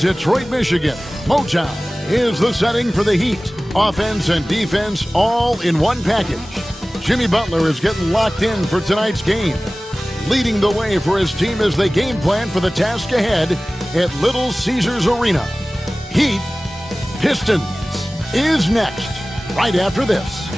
Detroit, Michigan. Motown is the setting for the Heat. Offense and defense all in one package. Jimmy Butler is getting locked in for tonight's game, leading the way for his team as they game plan for the task ahead at Little Caesars Arena. Heat Pistons is next, right after this.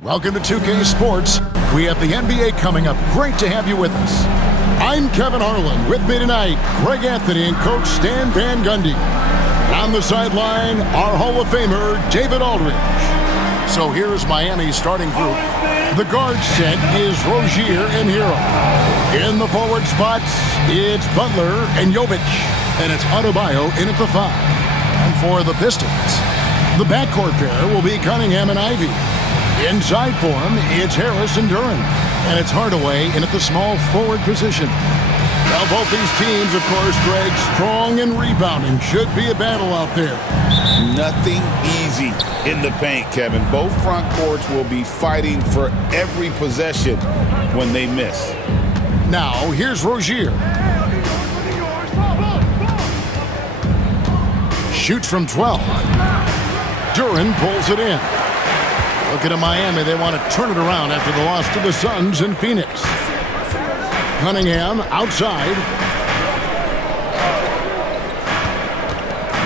Welcome to 2K Sports. We have the NBA coming up. Great to have you with us. I'm Kevin Harlan. With me tonight, Greg Anthony and Coach Stan Van Gundy. And on the sideline, our Hall of Famer, David Aldridge. So here's Miami's starting group. The guard set is Rozier and Hero. In the forward spots, it's Butler and Jovic. And it's Adebayo in at the 5. And for the Pistons, the backcourt pair will be Cunningham and Ivy. Inside for him, it's Harris and Duren. And it's Hardaway in at the small forward position. Now both these teams, of course, Greg, strong and rebounding. Should be a battle out there. Nothing easy in the paint, Kevin. Both front courts will be fighting for every possession when they miss. Now, here's Rozier. Shoots from 12. Duren pulls it in. Looking at Miami, they want to turn it around after the loss to the Suns in Phoenix. Cunningham outside.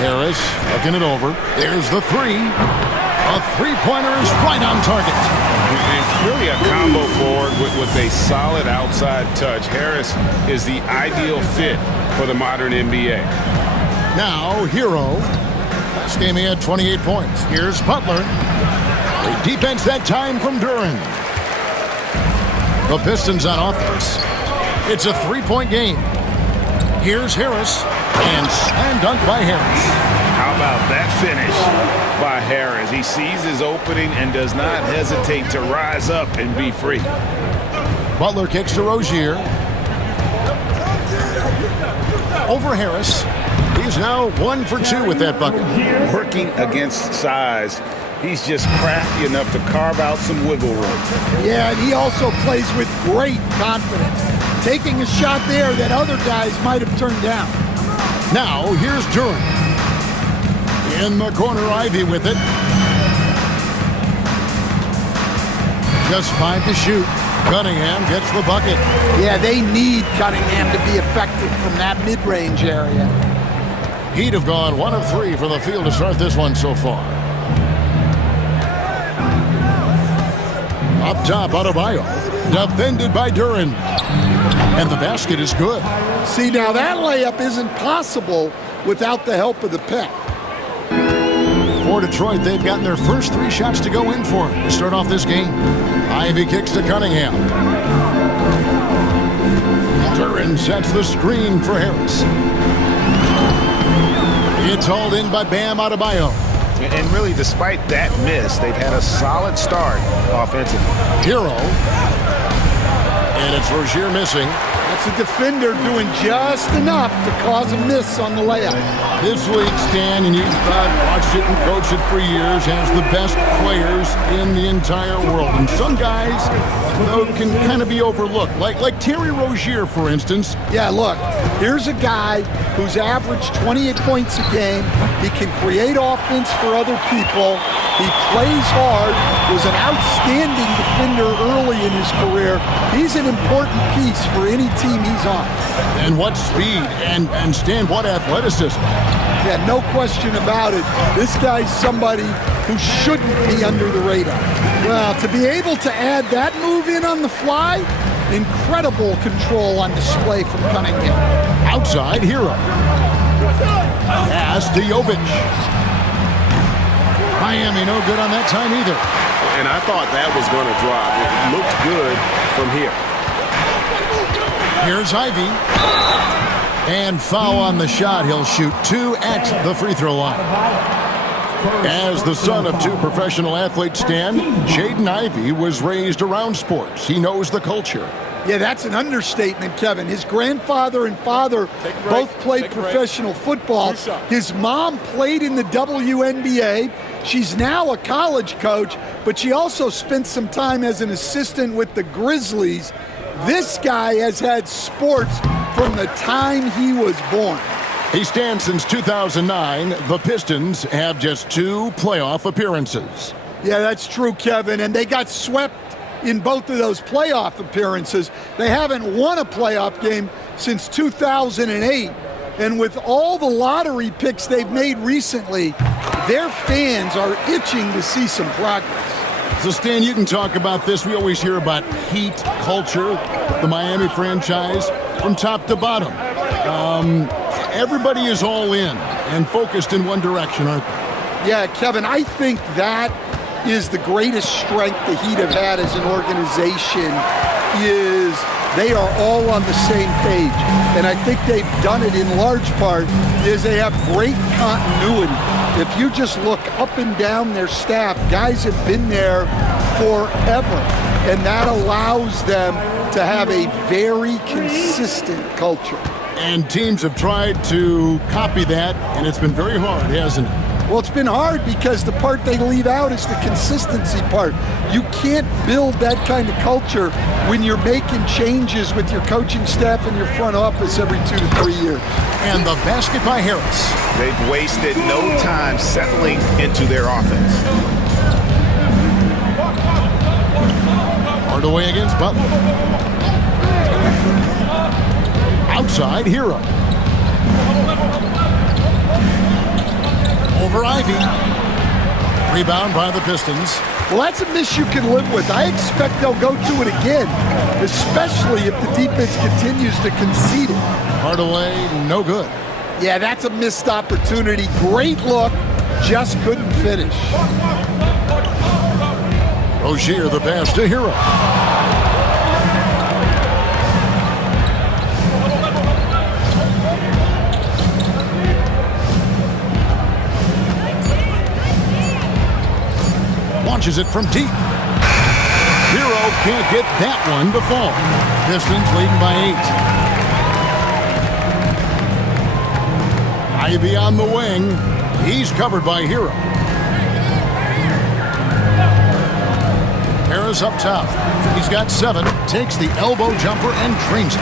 Harris looking it over. There's the 3. A three-pointer is right on target. It's really a combo forward with a solid outside touch. Harris is the ideal fit for the modern NBA. Now, Hero. Last game he had 28 points. Here's Butler. A defense that time from Duren. The Pistons on offense. It's a three-point game. Here's Harris. And slam dunk by Harris. How about that finish by Harris? He sees his opening and does not hesitate to rise up and be free. Butler kicks to Rozier. Over Harris. He's now 1 for 2 with that bucket. Working against size. He's just crafty enough to carve out some wiggle room. Yeah, and he also plays with great confidence, taking a shot there that other guys might have turned down. Now, here's Duren. In the corner, Ivy with it. Just 5 to shoot. Cunningham gets the bucket. Yeah, they need Cunningham to be effective from that mid-range area. He'd have gone 1 of 3 from the field to start this one so far. Up top, Adebayo. Defended by Duren. And the basket is good. See, now that layup isn't possible without the help of the pick. For Detroit, they've gotten their first 3 shots to go in for to start off this game. Ivy kicks to Cunningham. Duren sets the screen for Harris. It's hauled in by Bam Adebayo. And really, despite that miss, they've had a solid start offensively. Hero. And it's Rozier missing. That's a defender doing just enough to cause a miss on the layup. This league, Stan, and you've watched it and coached it for years, has the best players in the entire world. And some guys, can kind of be overlooked, like Terry Rozier, for instance. Yeah, look, here's a guy who's averaged 28 points a game. He can create offense for other people. He plays hard, was an outstanding defender early in his career. He's an important piece for any team he's on. And what speed and Stan, what athleticism. Yeah, no question about it. This guy's somebody who shouldn't be under the radar. Well, to be able to add that move in on the fly, incredible control on display from Cunningham. Outside, Hero. Pass to Jovic. Miami no good on that time either. And I thought that was going to drop. It looked good from here. Here's Ivy. And foul on the shot. He'll shoot 2 at the free throw line. As the son of 2 professional athletes, Stan, Jaden Ivey was raised around sports. He knows the culture. Yeah, that's an understatement, Kevin. His grandfather and father both played professional football. His mom played in the WNBA. She's now a college coach, but she also spent some time as an assistant with the Grizzlies. This guy has had sports from the time he was born. He stands since 2009. The Pistons have just 2 playoff appearances. Yeah, that's true, Kevin, and they got swept in both of those playoff appearances. They haven't won a playoff game since 2008. And with all the lottery picks they've made recently, their fans are itching to see some progress. So, Stan, you can talk about this. We always hear about Heat culture, the Miami franchise, from top to bottom. Everybody is all in and focused in one direction, aren't they? Yeah, Kevin, I think that is the greatest strength the Heat have had as an organization is they are all on the same page. And I think they've done it in large part is they have great continuity. If you just look up and down their staff, guys have been there forever. And that allows them to have a very consistent culture. And teams have tried to copy that, and it's been very hard, hasn't it? Well, it's been hard because the part they leave out is the consistency part. You can't build that kind of culture when you're making changes with your coaching staff and your front office every 2 to 3 years. And the basket by Harris. They've wasted no time settling into their offense. Hardaway against Butler. Outside, Hero. Over Ivy. Rebound by the Pistons. Well, that's a miss you can live with. I expect they'll go to it again, especially if the defense continues to concede it. Hardaway, no good. Yeah, that's a missed opportunity. Great look, just couldn't finish. Rozier, the pass to Hero. Launches it from deep. Hero can't get that one to fall. Pistons leading by 8. Ivy on the wing. He's covered by Hero. Harris up top. He's got 7. Takes the elbow jumper and drains it.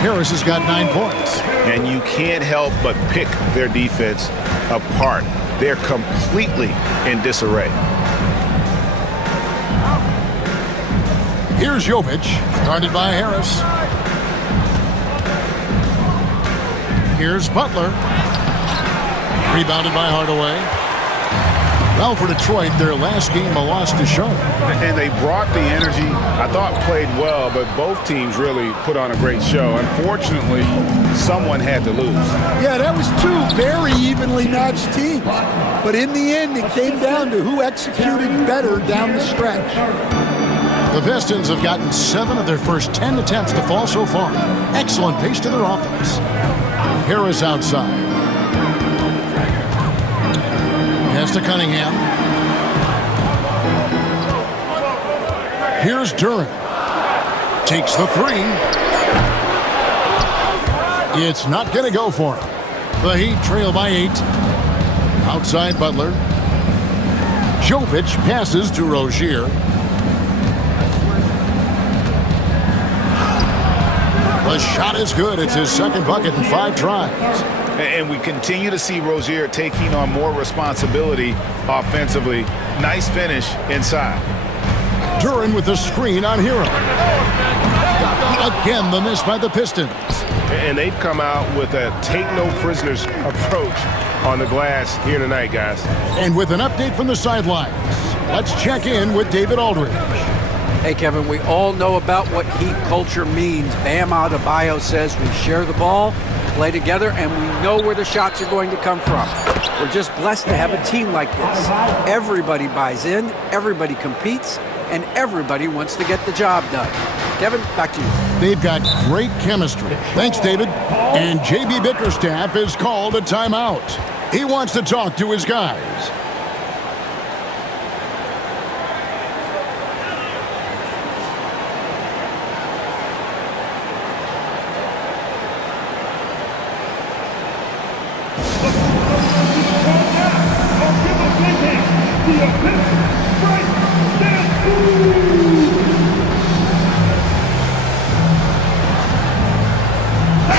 Harris has got 9 points. And you can't help but pick their defense apart. They're completely in disarray. Here's Jovic, guarded by Harris. Here's Butler. Rebounded by Hardaway. Well, for Detroit, their last game a loss to Charlotte. And they brought the energy. I thought played well, but both teams really put on a great show. Unfortunately, someone had to lose. Yeah, that was 2 very evenly matched teams. But in the end, it came down to who executed better down the stretch. The Pistons have gotten 7 of their first 10 attempts to fall so far. Excellent pace to their offense. Harris outside. Pass to Cunningham. Here's Duran. Takes the 3. It's not going to go for him. The Heat trail by 8. Outside Butler. Jovic passes to Rozier. The shot is good. It's his second bucket in 5 tries. And we continue to see Rozier taking on more responsibility offensively. Nice finish inside. Duran with the screen on Hero. Again, the miss by the Pistons. And they've come out with a take-no-prisoners approach on the glass here tonight, guys. And with an update from the sidelines, let's check in with David Aldridge. Hey, Kevin, we all know about what Heat culture means. Bam Adebayo says we share the ball, play together, and we know where the shots are going to come from. We're just blessed to have a team like this. Everybody buys in, everybody competes, and everybody wants to get the job done. Kevin, back to you. They've got great chemistry. Thanks, David. And JB Bickerstaff has called a timeout. He wants to talk to his guys.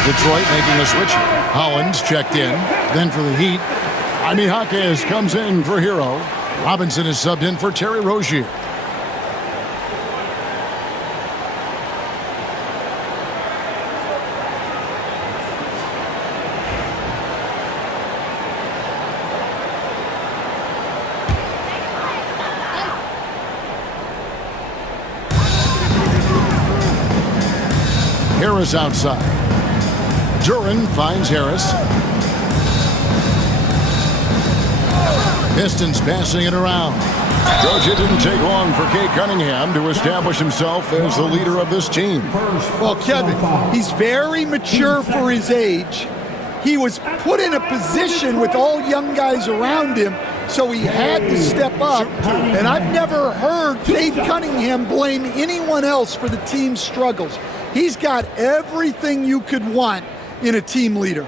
Detroit making a switch. Hollins checked in. Then for the Heat, Jaime Jaquez comes in for Hero. Robinson is subbed in for Terry Rozier. Harris outside. Duran finds Harris. Pistons passing it around. Coach, it didn't take long for Cade Cunningham to establish himself as the leader of this team. Well, Kevin, he's very mature for his age. He was put in a position with all young guys around him, so he had to step up. And I've never heard Cade Cunningham blame anyone else for the team's struggles. He's got everything you could want in a team leader.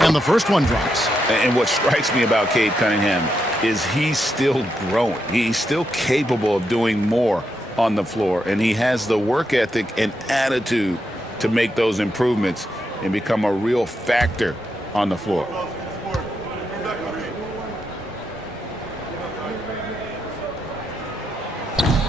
And the first one drops. And what strikes me about Cade Cunningham is he's still growing. He's still capable of doing more on the floor, and he has the work ethic and attitude to make those improvements and become a real factor on the floor.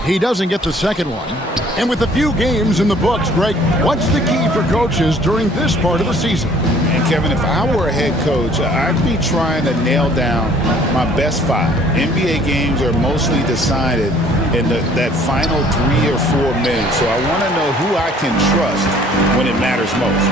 He doesn't get the second one. And with a few games in the books, Greg, what's the key for coaches during this part of the season? And Kevin, if I were a head coach, I'd be trying to nail down my best 5. NBA games are mostly decided in that final 3 or 4 minutes. So I want to know who I can trust when it matters most.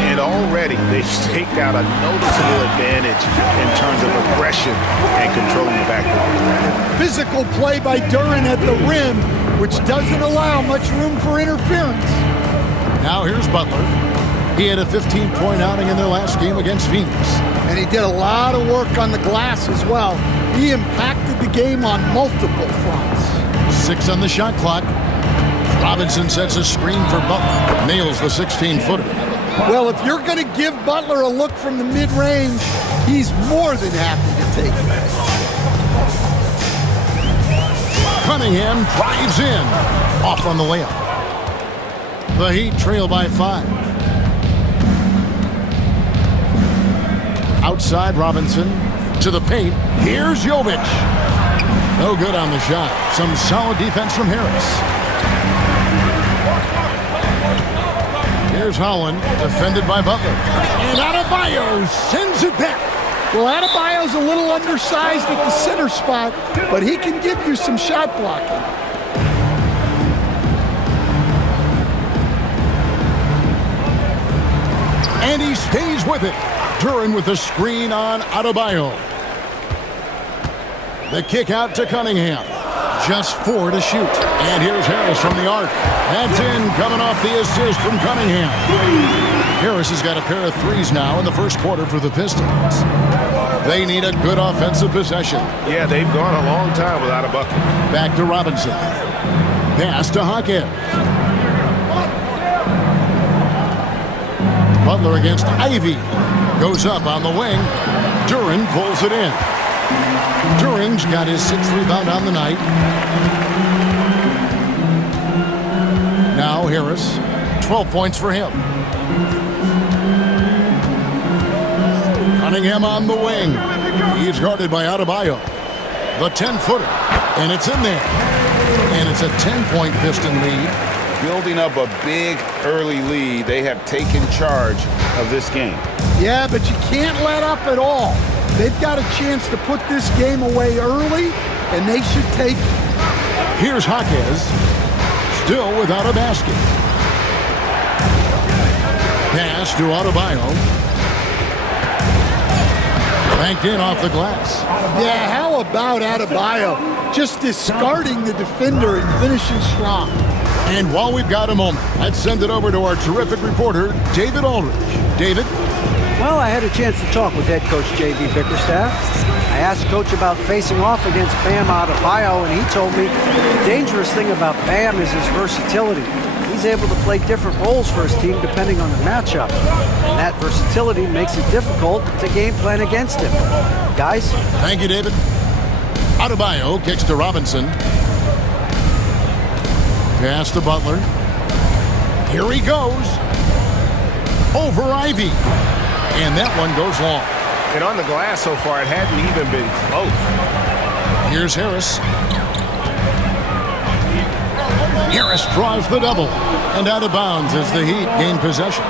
And already they've staked out a noticeable advantage in terms of aggression and controlling the backcourt. Physical play by Duran at the rim, which doesn't allow much room for interference. Now here's Butler. He had a 15-point outing in their last game against Phoenix. And he did a lot of work on the glass as well. He impacted the game on multiple fronts. 6 on the shot clock. Robinson sets a screen for Butler. Nails the 16-footer. Well, if you're going to give Butler a look from the mid-range, he's more than happy to take it. Cunningham drives in. Off on the layup. The Heat trail by 5. Outside Robinson to the paint. Here's Jovic. No good on the shot. Some solid defense from Harris. Here's Holland, defended by Butler. And Adebayo sends it back. Well, Adebayo's a little undersized at the center spot, but he can give you some shot blocking. And he stays with it. Duran with the screen on Adebayo. The kick out to Cunningham. Just 4 to shoot. And here's Harris from the arc. That's in, coming off the assist from Cunningham. Harris has got a pair of 3s now in the first quarter for the Pistons. They need a good offensive possession. Yeah, they've gone a long time without a bucket. Back to Robinson. Pass to Jaquez. Butler against Ivy. Goes up on the wing. Duran pulls it in. Duran's got his 6th rebound on the night. Now Harris, 12 points for him. Cunningham on the wing. He's guarded by Adebayo. The 10-footer, and it's in there. And it's a 10-point Piston lead. Building up a big early lead, they have taken charge of this game. Yeah, but you can't let up at all. They've got a chance to put this game away early, and they should take it. Here's Jaquez, still without a basket. Pass to Adebayo. Banked in off the glass. Yeah, how about Adebayo just discarding the defender and finishing strong? And while we've got a moment, let's send it over to our terrific reporter, David Aldridge. David? Well, I had a chance to talk with head coach J.B. Bickerstaff. I asked Coach about facing off against Bam Adebayo, and he told me the dangerous thing about Bam is his versatility. He's able to play different roles for his team depending on the matchup. And that versatility makes it difficult to game plan against him. Guys? Thank you, David. Adebayo kicks to Robinson. Pass to Butler. Here he goes. Over Ivy. And that one goes long. And on the glass so far, it hadn't even been close. Here's Harris. Harris draws the double. And out of bounds as the Heat gain possession.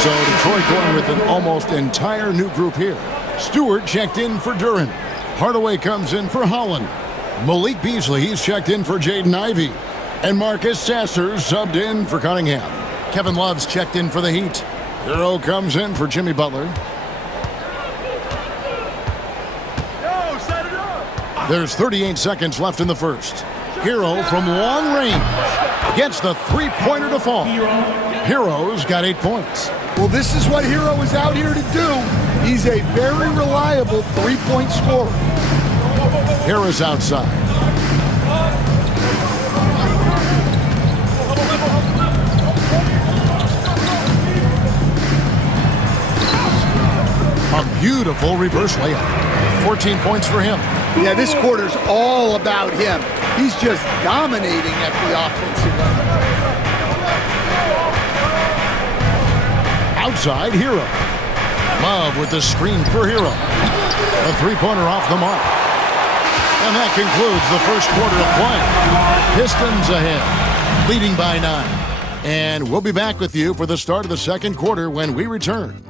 So Detroit going with an almost entire new group here. Stewart checked in for Duren. Hardaway comes in for Holland. Malik Beasley, he's checked in for Jaden Ivey. And Marcus Sasser subbed in for Cunningham. Kevin Love's checked in for the Heat. Hero comes in for Jimmy Butler. There's 38 seconds left in the first. Hero from long range gets the three-pointer to fall. Hero's got 8 points. Well, this is what Hero is out here to do. He's a very reliable three-point scorer. Harris outside. A beautiful reverse layup. 14 points for him. Yeah, this quarter's all about him. He's just dominating at the offensive end. Outside, Hero. Love with the screen for Hero. A three-pointer off the mark. And that concludes the first quarter of play. Pistons ahead, leading by 9. And we'll be back with you for the start of the second quarter when we return.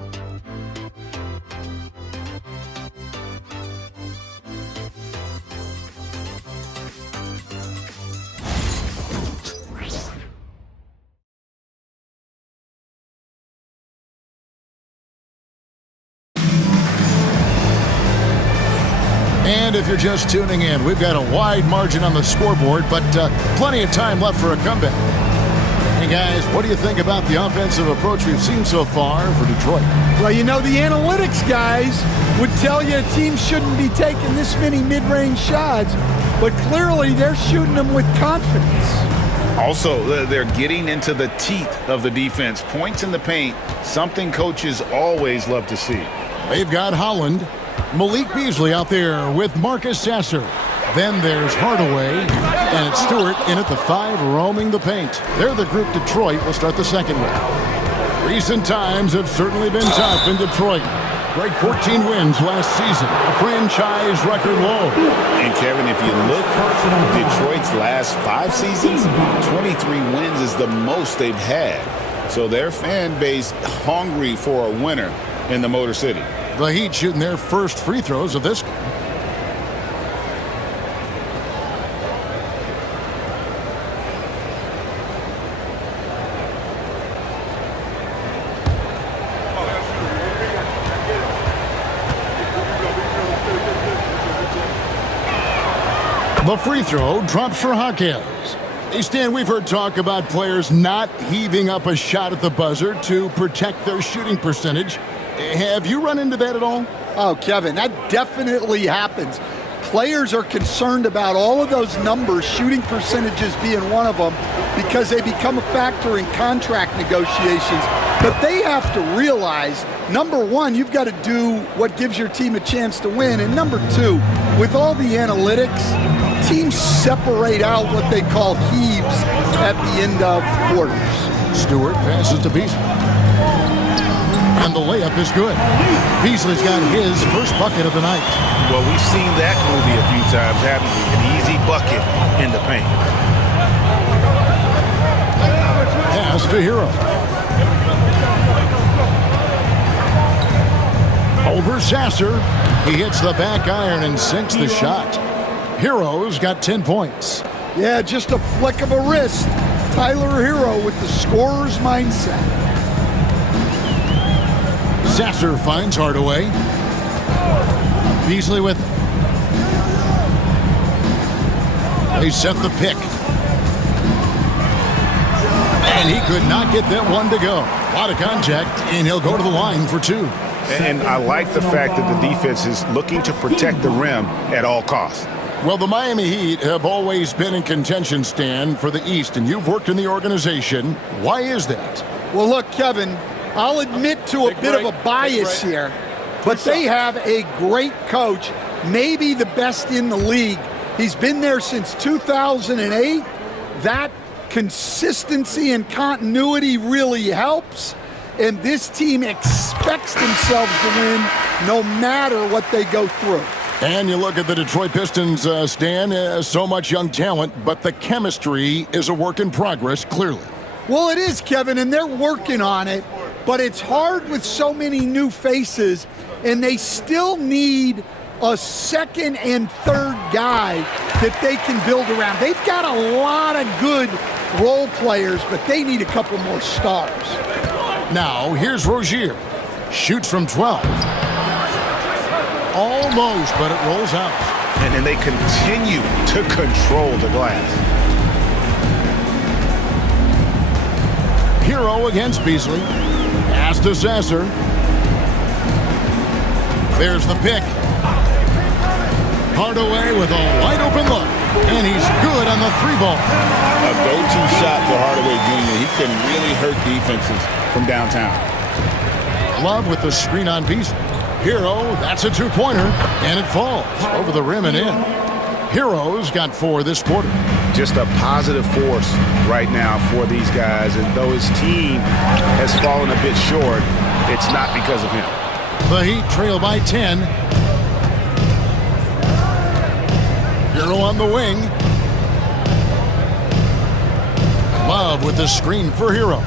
And if you're just tuning in, we've got a wide margin on the scoreboard, but plenty of time left for a comeback. Hey, guys, what do you think about the offensive approach we've seen so far for Detroit? Well, you know, the analytics guys would tell you a team shouldn't be taking this many mid-range shots, but clearly they're shooting them with confidence. Also, they're getting into the teeth of the defense. Points in the paint, something coaches always love to see. They've got Holland. Malik Beasley out there with Marcus Sasser. Then there's Hardaway, and it's Stewart in at the 5 roaming the paint. They're the group Detroit will start the second with. Recent times have certainly been tough in Detroit. Great 14 wins last season, a franchise record low. And Kevin, if you look at Detroit's last 5 seasons, 23 wins is the most they've had. So their fan base hungry for a winner in the Motor City. The Heat shooting their first free throws of this game. The free throw drops for Jaquez. Hey, Stan, we've heard talk about players not heaving up a shot at the buzzer to protect their shooting percentage. Have you run into that at all? Oh, Kevin, that definitely happens. Players are concerned about all of those numbers, shooting percentages being one of them, because they become a factor in contract negotiations. But they have to realize, number one, you've got to do what gives your team a chance to win. And number two, with all the analytics, teams separate out what they call heaves at the end of quarters. Stewart passes to Beasley. And the layup is good. Beasley's got his first bucket of the night. Well, we've seen that movie a few times, haven't we? An easy bucket in the paint. Pass to Hero. Over Sasser. He hits the back iron and sinks the shot. Hero's got 10 points. Yeah, just a flick of a wrist. Tyler Hero with the scorer's mindset. Sasser finds Hardaway. Beasley with it. They set the pick. And he could not get that one to go. A lot of contact, and he'll go to the line for two. And I like the fact that the defense is looking to protect the rim at all costs. Well, the Miami Heat have always been in contention, Stan, for the East, and you've worked in the organization. Why is that? Well, look, Kevin, I'll admit to a bit of a bias here, but they have a great coach, maybe the best in the league. He's been there since 2008. That consistency and continuity really helps, and this team expects themselves to win no matter what they go through. And you look at the Detroit Pistons, Stan, so much young talent, but the chemistry is a work in progress, clearly. Well, it is, Kevin, and they're working on it, but it's hard with so many new faces, and they still need a second and third guy that they can build around. They've got a lot of good role players, but they need a couple more stars. Now, here's Rozier. Shoots from 12. Almost, but it rolls out. And then they continue to control the glass. Hero against Beasley. Pass to Sasser. There's the pick. Hardaway with a wide-open look. And he's good on the three ball. A go-to shot for Hardaway Jr. He can really hurt defenses from downtown. Love with the screen on Beasley. Hero, that's a two-pointer, and it falls over the rim and in. Hero's got 4 this quarter. Just a positive force right now for these guys, and though his team has fallen a bit short, it's not because of him. The Heat trail by 10. Hero on the wing. Love with the screen for Hero.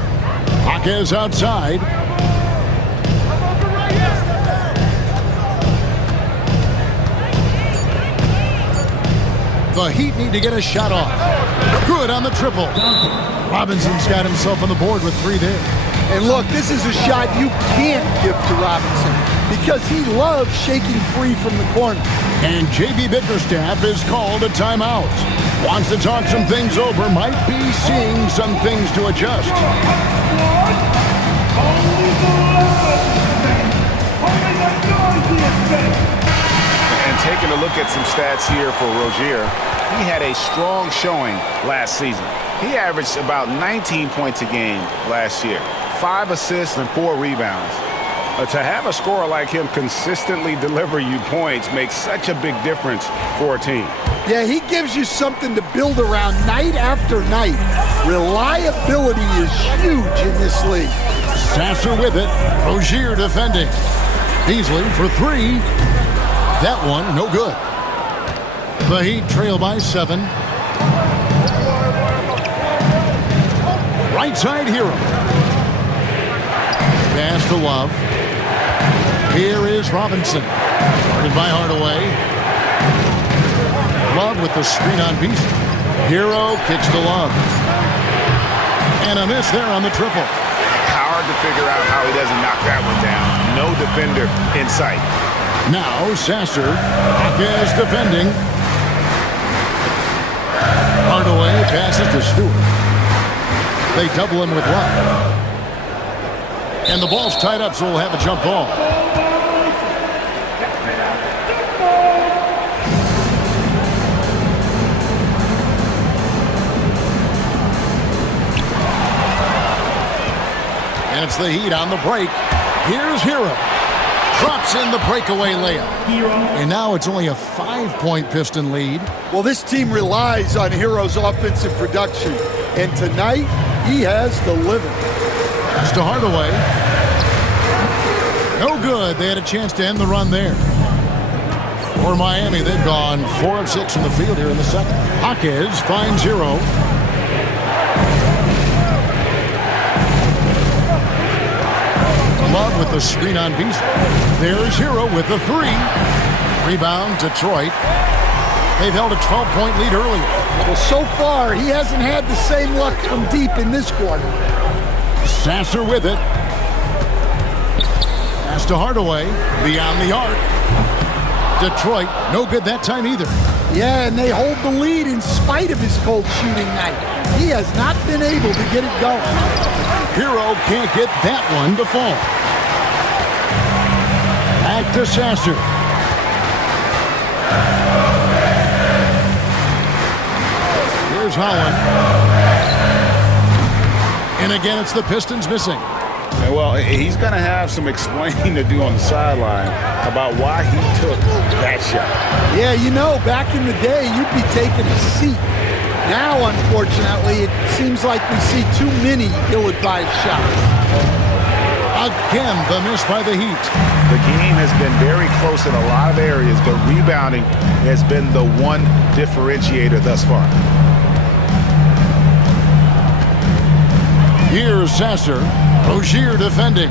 Jaquez outside. The Heat need to get a shot off. Good on the triple. Robinson's got himself on the board with 3 there. And look, this is a shot you can't give to Robinson because he loves shaking free from the corner. And J.B. Bickerstaff is called a timeout. Wants to talk some things over, might be seeing some things to adjust. And taking a look at some stats here for Rozier, he had a strong showing last season. He averaged about 19 points a game last year, 5 assists and 4 rebounds. To have a scorer like him consistently deliver you points makes such a big difference for a team. Yeah, he gives you something to build around night after night. Reliability is huge in this league. Sasser with it. Rozier defending. Beasley for 3. That one, no good. The Heat trail by 7. Right side Hero. Pass to Love. Here is Robinson. Guarded by Hardaway. Love with the screen on Beasley. Hero kicks to Love. And a miss there on the triple. Hard to figure out how he doesn't knock that one down. No defender in sight. Now Sasser. Jaquez defending. Hardaway passes to Stewart. They double him with Love. And the ball's tied up, so we'll have a jump ball. And it's the Heat on the break. Here's Hero. Drops in the breakaway layup. And now it's only a 5-point Piston lead. Well, this team relies on Hero's offensive production. And tonight, he has delivered. Pass to Hardaway. No good. They had a chance to end the run there. For Miami, they've gone 4 of 6 from the field here in the second. Jaquez finds Hero. Love with the screen on Beasley. There's Hero with the 3. Rebound, Detroit. They've held a 12-point lead earlier. Well, so far, he hasn't had the same luck from deep in this quarter. Sasser with it. Pass to Hardaway. Beyond the arc. Detroit, no good that time either. Yeah, and they hold the lead in spite of his cold shooting night. He has not been able to get it going. Hero can't get that one to fall. Back to Sasser. Here's Holland. And again, it's the Pistons missing. Well, he's going to have some explaining to do on the sideline about why he took that shot. Yeah, you know, back in the day, you'd be taking a seat. Now, unfortunately, it seems like we see too many ill-advised shots. Again, the miss by the Heat. The game has been very close in a lot of areas, but rebounding has been the one differentiator thus far. Here's Sasser. Rozier defending.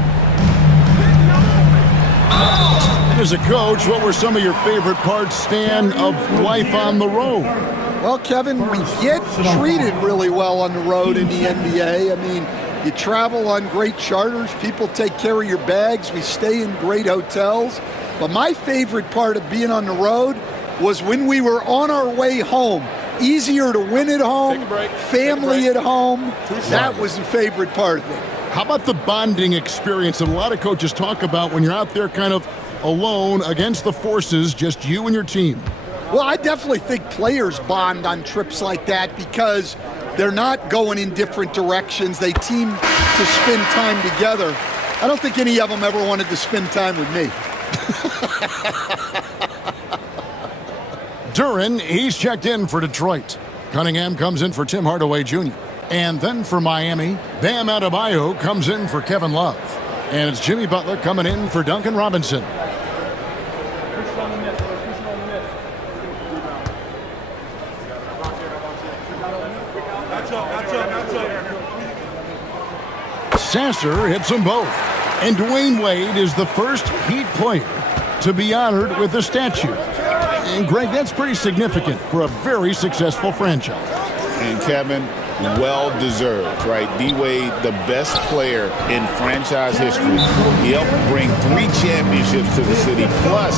As a coach, what were some of your favorite parts, Stan, of life on the road? Well, Kevin, we get treated really well on the road in the NBA. I mean, you travel on great charters. People take care of your bags. We stay in great hotels. But my favorite part of being on the road was when we were on our way home. Easier to win at home, family at home. That was the favorite part of it. How about the bonding experience that a lot of coaches talk about when you're out there kind of alone against the forces, just you and your team? Well, I definitely think players bond on trips like that because they're not going in different directions. They team to spend time together. I don't think any of them ever wanted to spend time with me. Duran, he's checked in for Detroit. Cunningham comes in for Tim Hardaway Jr. And then for Miami, Bam Adebayo comes in for Kevin Love. And it's Jimmy Butler coming in for Duncan Robinson. Sasser hits them both. And Dwayne Wade is the first Heat player to be honored with a statue. And Greg, that's pretty significant for a very successful franchise. And Kevin, well-deserved, right? D-Wade, the best player in franchise history. He helped bring 3 championships to the city. Plus,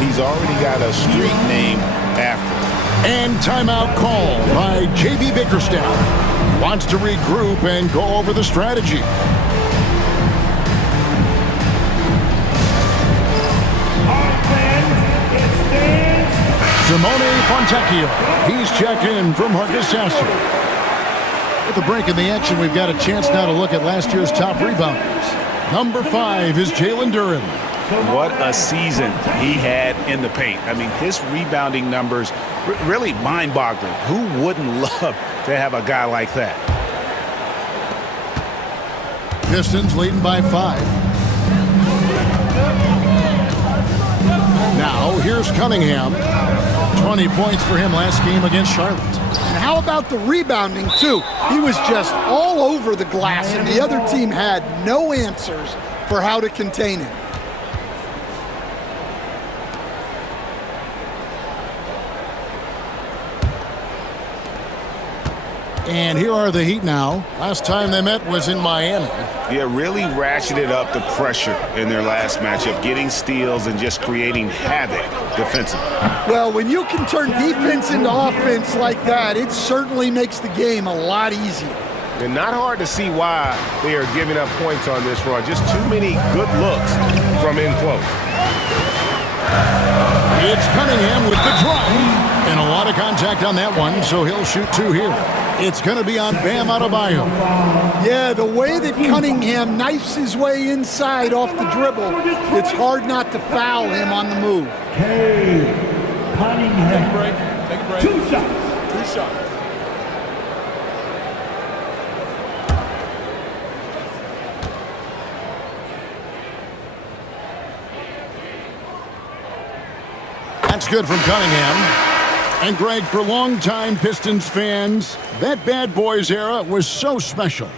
he's already got a street named after him. And timeout call by J.B. Bickerstaff. Wants to regroup and go over the strategy. Simone Fontecchio. He's checked in from Marcus Sasser. At the break in the action, we've got a chance now to look at last year's top rebounders. Number 5 is Jalen Duran. What a season he had in the paint. I mean, his rebounding numbers really mind-boggling. Who wouldn't love to have a guy like that? Pistons leading by 5. Now, here's Cunningham. 20 points for him last game against Charlotte. And how about the rebounding, too? He was just all over the glass, and the other team had no answers for how to contain him. And here are the Heat now. Last time they met was in Miami. Yeah, really ratcheted up the pressure in their last matchup, getting steals and just creating havoc defensively. Well, when you can turn defense into offense like that, it certainly makes the game a lot easier. And not hard to see why they are giving up points on this run. Just too many good looks from in close. It's Cunningham with the drive. And a lot of contact on that one, so he'll shoot 2 here. It's going to be on Bam Adebayo. Yeah, the way that Cunningham knifes his way inside off the dribble, it's hard not to foul him on the move. Hey, Cunningham. Take a break. 2 shots. 2 shots. That's good from Cunningham. And Greg, for longtime Pistons fans, that Bad Boys era was so special.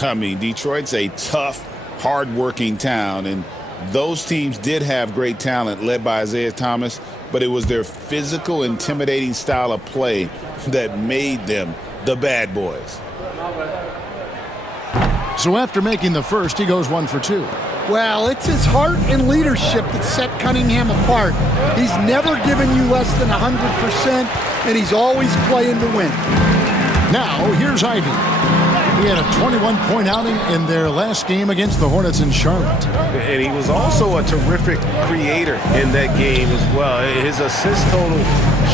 I mean, Detroit's a tough, hard-working town, and Those teams did have great talent led by Isaiah Thomas, but it was their physical, intimidating style of play that made them the bad boys. So after making the first, he goes 1 for 2. Well, it's his heart and leadership that set Cunningham apart. He's never given you less than 100%, and he's always playing to win. Now, here's Ivy. He had a 21-point outing in their last game against the Hornets in Charlotte. And he was also a terrific creator in that game as well. His assist total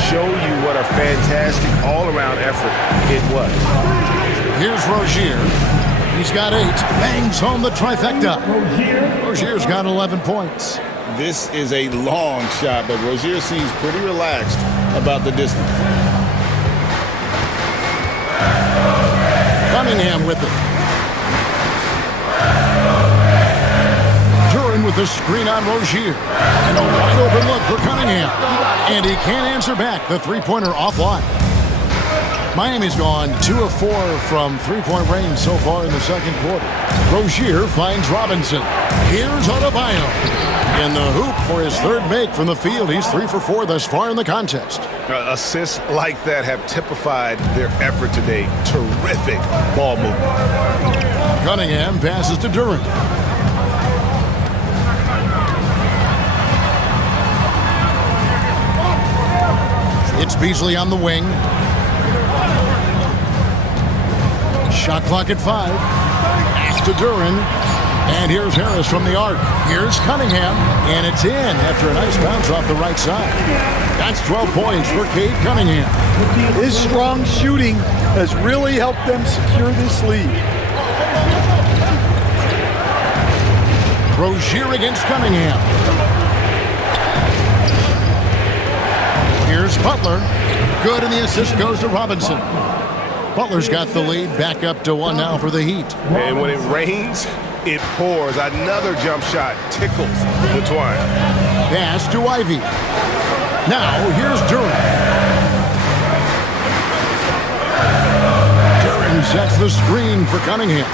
show you what a fantastic all-around effort it was. Here's Rozier. He's got 8. Bangs home the trifecta. Rozier's got 11 points. This is a long shot, but Rozier seems pretty relaxed about the distance. Cunningham with it. Duran with the screen on Rozier. And a wide open look for Cunningham. And he can't answer back. The three-pointer offline. Miami's gone 2 of 4 from three-point range so far in the second quarter. Rozier finds Robinson. Here's Adebayo. In the hoop for his third make from the field. He's 3 for 4 thus far in the contest. Assists like that have typified their effort today. Terrific ball movement. Cunningham passes to Duran. It's Beasley on the wing. Shot clock at 5. Pass to Duran. And here's Harris from the arc. Here's Cunningham. And it's in after a nice bounce off the right side. That's 12 points for Cade Cunningham. His strong shooting has really helped them secure this lead. Rozier against Cunningham. Here's Butler. Good, and the assist goes to Robinson. Butler's got the lead, back up to 1 now for the Heat. And when it rains, it pours. Another jump shot tickles the twine. Pass to Ivy. Now, here's Duran. Duran sets the screen for Cunningham.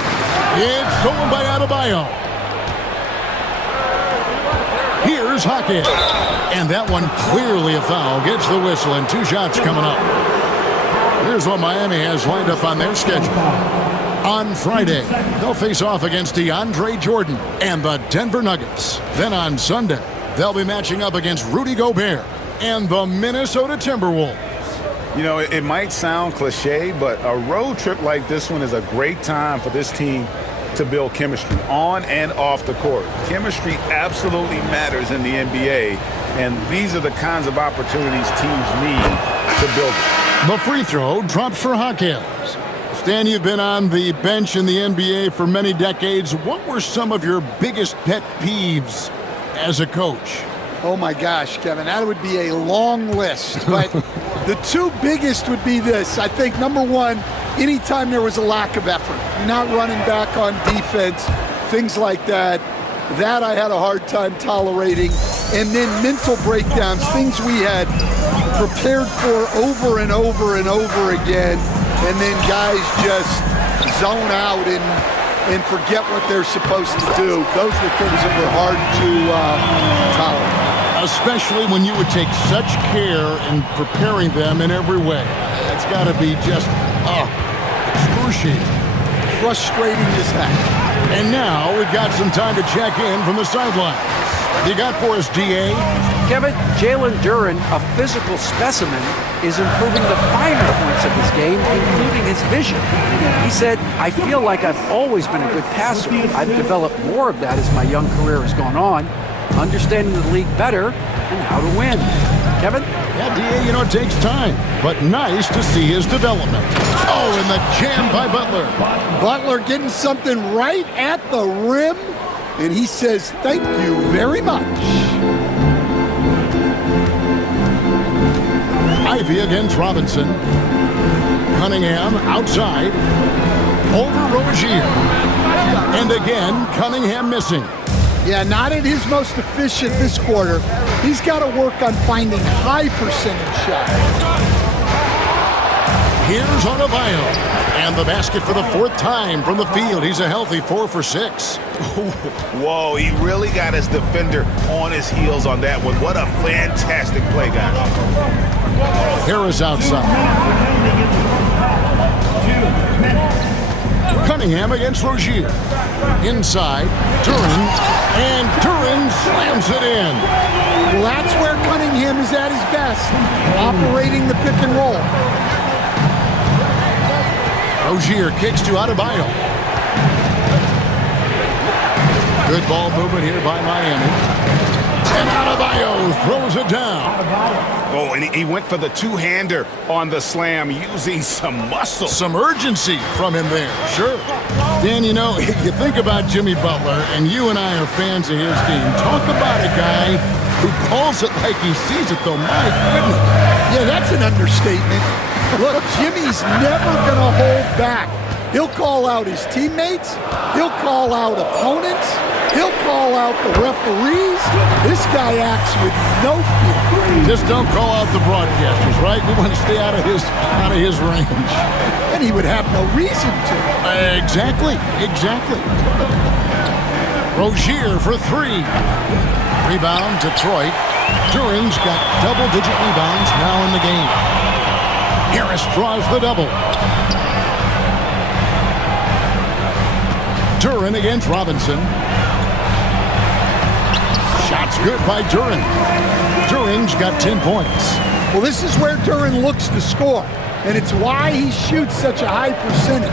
It's stolen by Adebayo. Here's Hackett. And that one clearly a foul. Gets the whistle, and 2 shots coming up. Here's what Miami has lined up on their schedule. On Friday, they'll face off against DeAndre Jordan and the Denver Nuggets. Then on Sunday, they'll be matching up against Rudy Gobert and the Minnesota Timberwolves. You know, it might sound cliche, but a road trip like this one is a great time for this team to build chemistry on and off the court. Chemistry absolutely matters in the NBA, and these are the kinds of opportunities teams need to build it. The free throw drops for Hawkins. Stan, you've been on the bench in the NBA for many decades. What were some of your biggest pet peeves as a coach? Oh my gosh, Kevin, that would be a long list. But the 2 biggest would be this. I think number 1, anytime there was a lack of effort, you're not running back on defense, things like that. That I had a hard time tolerating. And then mental breakdowns, things we had prepared for over and over and over again, and then guys just zone out and forget what they're supposed to do. Those were things that were hard to tolerate. Especially when you would take such care in preparing them in every way. It's got to be just, excruciating. Frustrating as heck. And now we've got some time to check in from the sidelines. You got for us, DA? Kevin, Jalen Duran, a physical specimen, is improving the finer points of his game, including his vision. He said, I feel like I've always been a good passer. I've developed more of that as my young career has gone on, understanding the league better and how to win. Kevin? Yeah, DA, you know, it takes time, but nice to see his development. Oh, and the jam by Butler. Butler getting something right at the rim, and he says, thank you very much. Ivy against Robinson. Cunningham outside. Over Rozier. And again, Cunningham missing. Yeah, not at his most efficient this quarter. He's got to work on finding high percentage shots. Here's Adebayo. And the basket for the 4th time from the field. He's a healthy 4 for 6. Whoa, he really got his defender on his heels on that one. What a fantastic play, guys. Harris outside. Cunningham against Rozier. Inside, Duren, and Duren slams it in. Well, that's where Cunningham is at his best, operating the pick and roll. Rozier kicks to Adebayo. Good ball movement here by Miami. And Adebayo throws it down. Oh, and he went for the two-hander on the slam, using some muscle. Some urgency from him there, sure. Dan, you know, you think about Jimmy Butler, and you and I are fans of his team. Talk about a guy who calls it like he sees it, though. My goodness. Yeah, that's an understatement. Look, Jimmy's never going to hold back. He'll call out his teammates. He'll call out opponents. He'll call out the referees. This guy acts with no fear. Just don't call out the broadcasters, right? We want to stay out of his range. And he would have no reason to. Exactly. Rozier for 3. Rebound, Detroit. Duren's got double-digit rebounds now in the game. Harris draws the double. Duren against Robinson. Shots good by Duren. Duren's got 10 points. Well, this is where Duren looks to score, and it's why he shoots such a high percentage.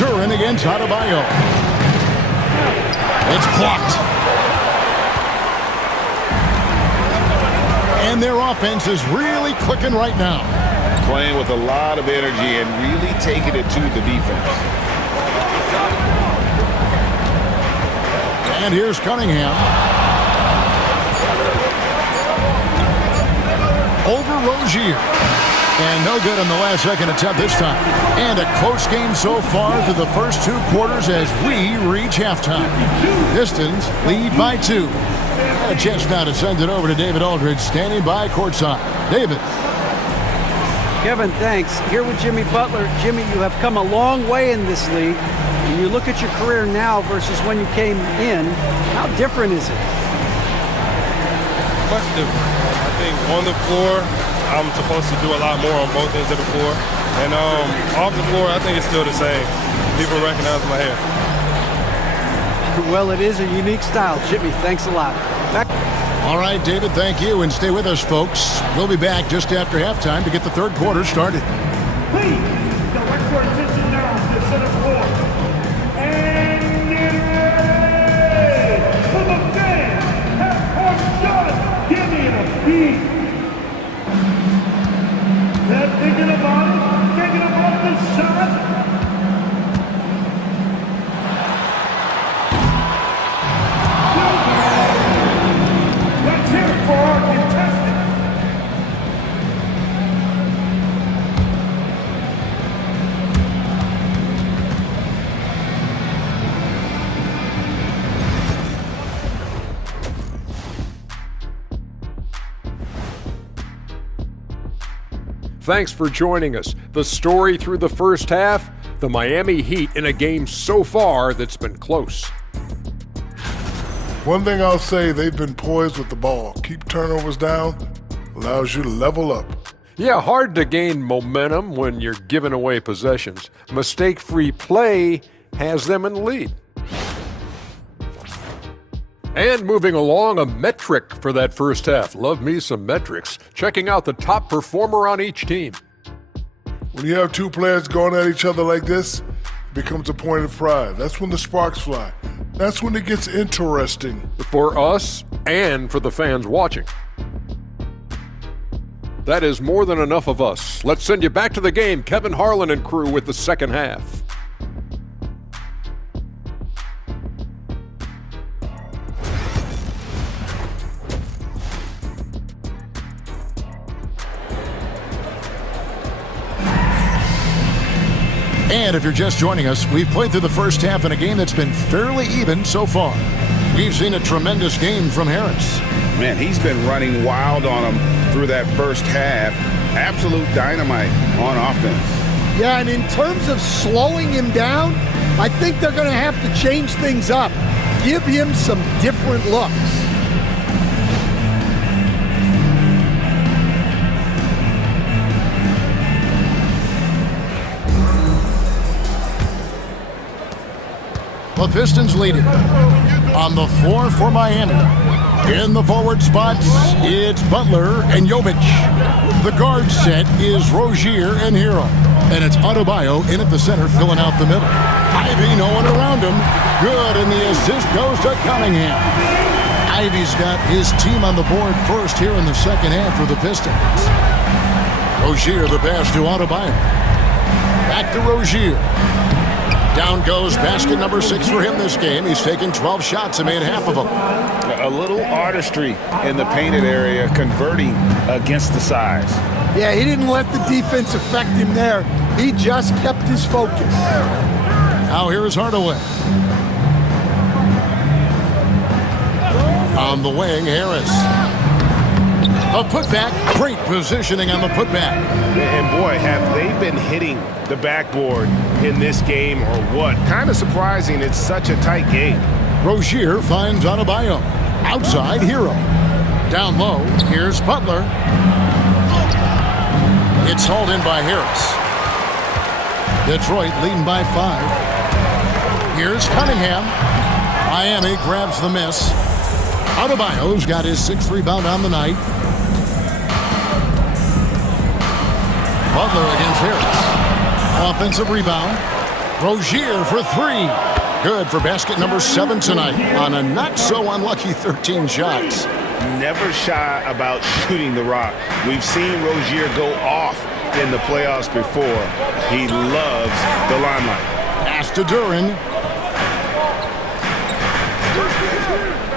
Duren against Adebayo. It's blocked. And their offense is really clicking right now. Playing with a lot of energy and really taking it to the defense. And here's Cunningham. Over Rozier. And no good on the last second attempt this time. And a close game so far through the first 2 quarters as we reach halftime. Pistons lead by 2. And a chance now to send it over to David Aldridge, standing by courtside. David. Kevin, thanks. Here with Jimmy Butler. Jimmy, you have come a long way in this league. When you look at your career now versus when you came in, how different is it? Much different. I think on the floor, I'm supposed to do a lot more on both ends of the floor. And off the floor, I think it's still the same. People recognize my hair. Well, it is a unique style. Jimmy, thanks a lot. Back. All right, David, thank you. And stay with us, folks. We'll be back just after halftime to get the 3rd quarter started. Please direct your attention now to center court. And get ready for the fans. Half-court shot. Give me a beat. They're thinking about the shot. Let's hear it for our contestants. Thanks for joining us. The story through the first half, the Miami Heat in a game so far that's been close. One thing I'll say, they've been poised with the ball. Keep turnovers down, allows you to level up. Yeah, hard to gain momentum when you're giving away possessions. Mistake-free play has them in the lead. And moving along, a metric for that first half. Love me some metrics. Checking out the top performer on each team. When you have 2 players going at each other like this, it becomes a point of pride. That's when the sparks fly. That's when it gets interesting. For us and for the fans watching. That is more than enough of us. Let's send you back to the game. Kevin Harlan and crew with the second half. And if you're just joining us, we've played through the first half in a game that's been fairly even so far. We've seen a tremendous game from Harris. Man, he's been running wild on them through that first half. Absolute dynamite on offense. Yeah, and in terms of slowing him down, I think they're going to have to change things up. Give him some different looks. The Pistons leading on the floor for Miami. In the forward spots, it's Butler and Jovic. The guard set is Rozier and Hero. And it's Adebayo in at the center, filling out the middle. Ivy, no one around him. Good, and the assist goes to Cunningham. Ivy's got his team on the board first here in the second half for the Pistons. Rozier, the pass to Adebayo. Back to Rozier. Down goes basket number 6 for him this game. He's taken 12 shots and made half of them. A little artistry in the painted area, converting against the size. Yeah, he didn't let the defense affect him there. He just kept his focus. Now here's Hardaway. On the wing, Harris. A putback. Great positioning on the putback. And boy, have they been hitting the backboard in this game or what? Kind of surprising. It's such a tight game. Rozier finds Adebayo. Outside, Hero. Down low, here's Butler. It's hauled in by Harris. Detroit leading by 5. Here's Cunningham. Miami grabs the miss. Adebayo's got his 6th rebound on the night. Butler against Harris. Offensive rebound. Rozier for 3. Good for basket number 7 tonight on a not-so-unlucky 13 shots. Never shy about shooting the rock. We've seen Rozier go off in the playoffs before. He loves the limelight. Pass to Duren.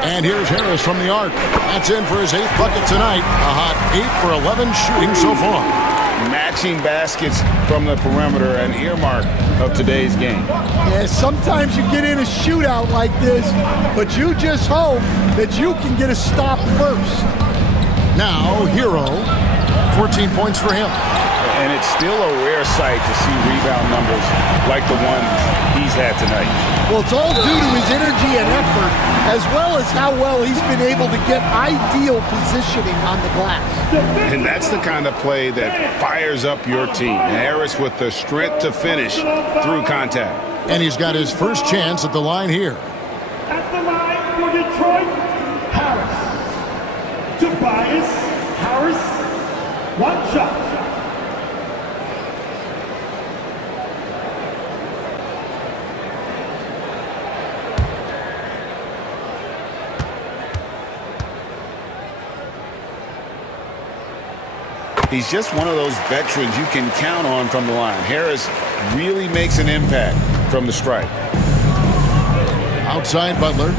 And here's Harris from the arc. That's in for his 8th bucket tonight. A hot 8 for 11 shooting so far. Matching baskets from the perimeter, an earmark of today's game. Yeah, sometimes you get in a shootout like this, but you just hope that you can get a stop first. Now, Hero, 14 points for him. And it's still a rare sight to see rebound numbers like the ones he's had tonight. Well, it's all due to his energy and effort, as well as how well he's been able to get ideal positioning on the glass. And that's the kind of play that fires up your team. Harris with the strength to finish through contact. And he's got his first chance at the line here. At the line for Detroit, Harris. Tobias Harris, 1 shot. He's just one of those veterans you can count on from the line. Harris really makes an impact from the stripe. Outside Butler.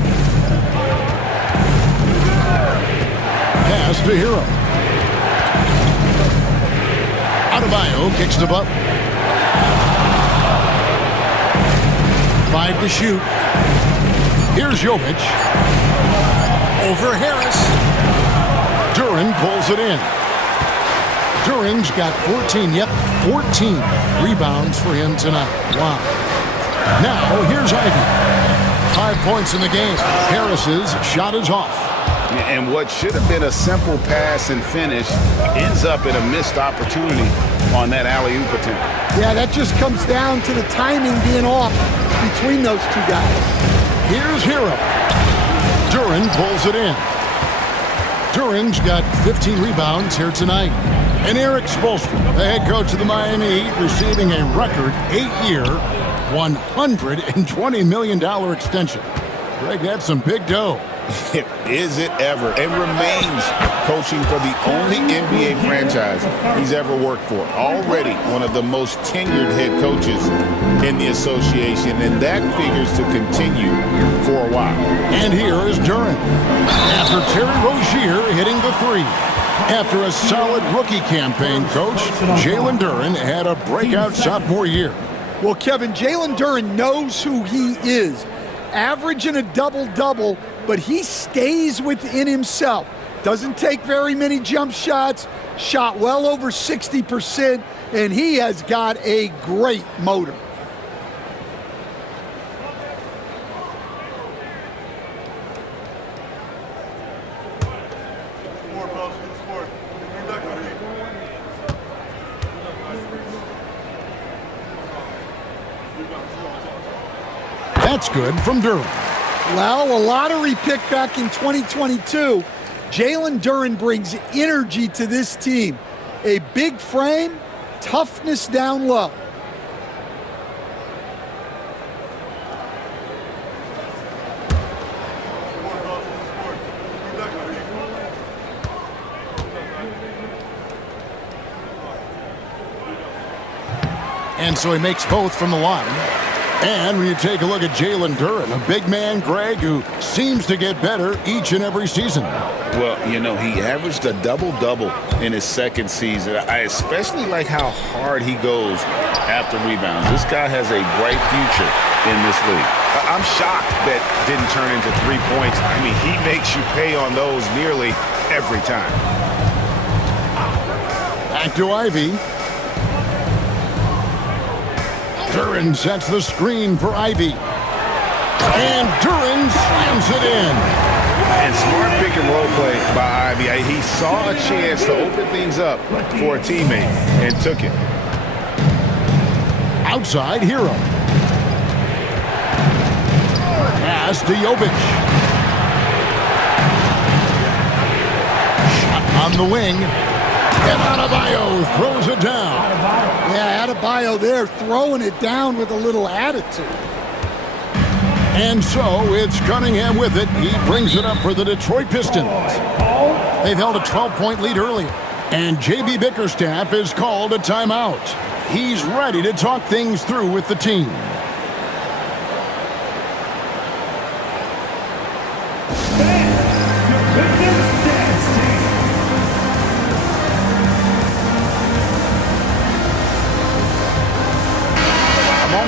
Pass to Hero. Adebayo kicks to Butler. 5 to shoot. Here's Jovic. Over Harris. Duren pulls it in. Duren's got 14 rebounds for him tonight. Wow. Now, here's Ivy. 5 points in the game. Harris's shot is off. And what should have been a simple pass and finish ends up in a missed opportunity on that alley-oop attempt. Yeah, that just comes down to the timing being off between those 2 guys. Here's Hero. Duren pulls it in. Duren's got 15 rebounds here tonight. And Eric Spoelstra, the head coach of the Miami Heat, receiving a record 8-year, $120 million extension. Greg, that's some big dough. Is it ever? And remains coaching for the only NBA franchise he's ever worked for. Already one of the most tenured head coaches in the association, and that figures to continue for a while. And here is Duren. After Terry Rozier hitting the 3. After a solid rookie campaign, Coach, Jalen Duren had a breakout sophomore year. Well, Kevin, Jalen Duren knows who he is. Averaging a double-double, but he stays within himself. Doesn't take very many jump shots, shot well over 60%, and he has got a great motor. That's good from Duren. Well, a lottery pick back in 2022. Jalen Duren brings energy to this team. A big frame, toughness down low. And so he makes both from the line. And when you take a look at Jalen Duren, a big man, Greg, who seems to get better each and every season. Well, you know, he averaged a double-double in his second season. I especially like how hard he goes after rebounds. This guy has a bright future in this league. I'm shocked that didn't turn into 3 points. I mean, he makes you pay on those nearly every time. Back to Ivy. Duren sets the screen for Ivy. And Duren slams it in. And smart pick and roll play by Ivy. He saw a chance to open things up for a teammate and took it. Outside Hero. Pass to Jovic. Shot on the wing. And Adebayo throws it down. Yeah, Adebayo there throwing it down with a little attitude. And so it's Cunningham with it. He brings it up for the Detroit Pistons. They've held a 12-point lead earlier. And J.B. Bickerstaff is called a timeout. He's ready to talk things through with the team.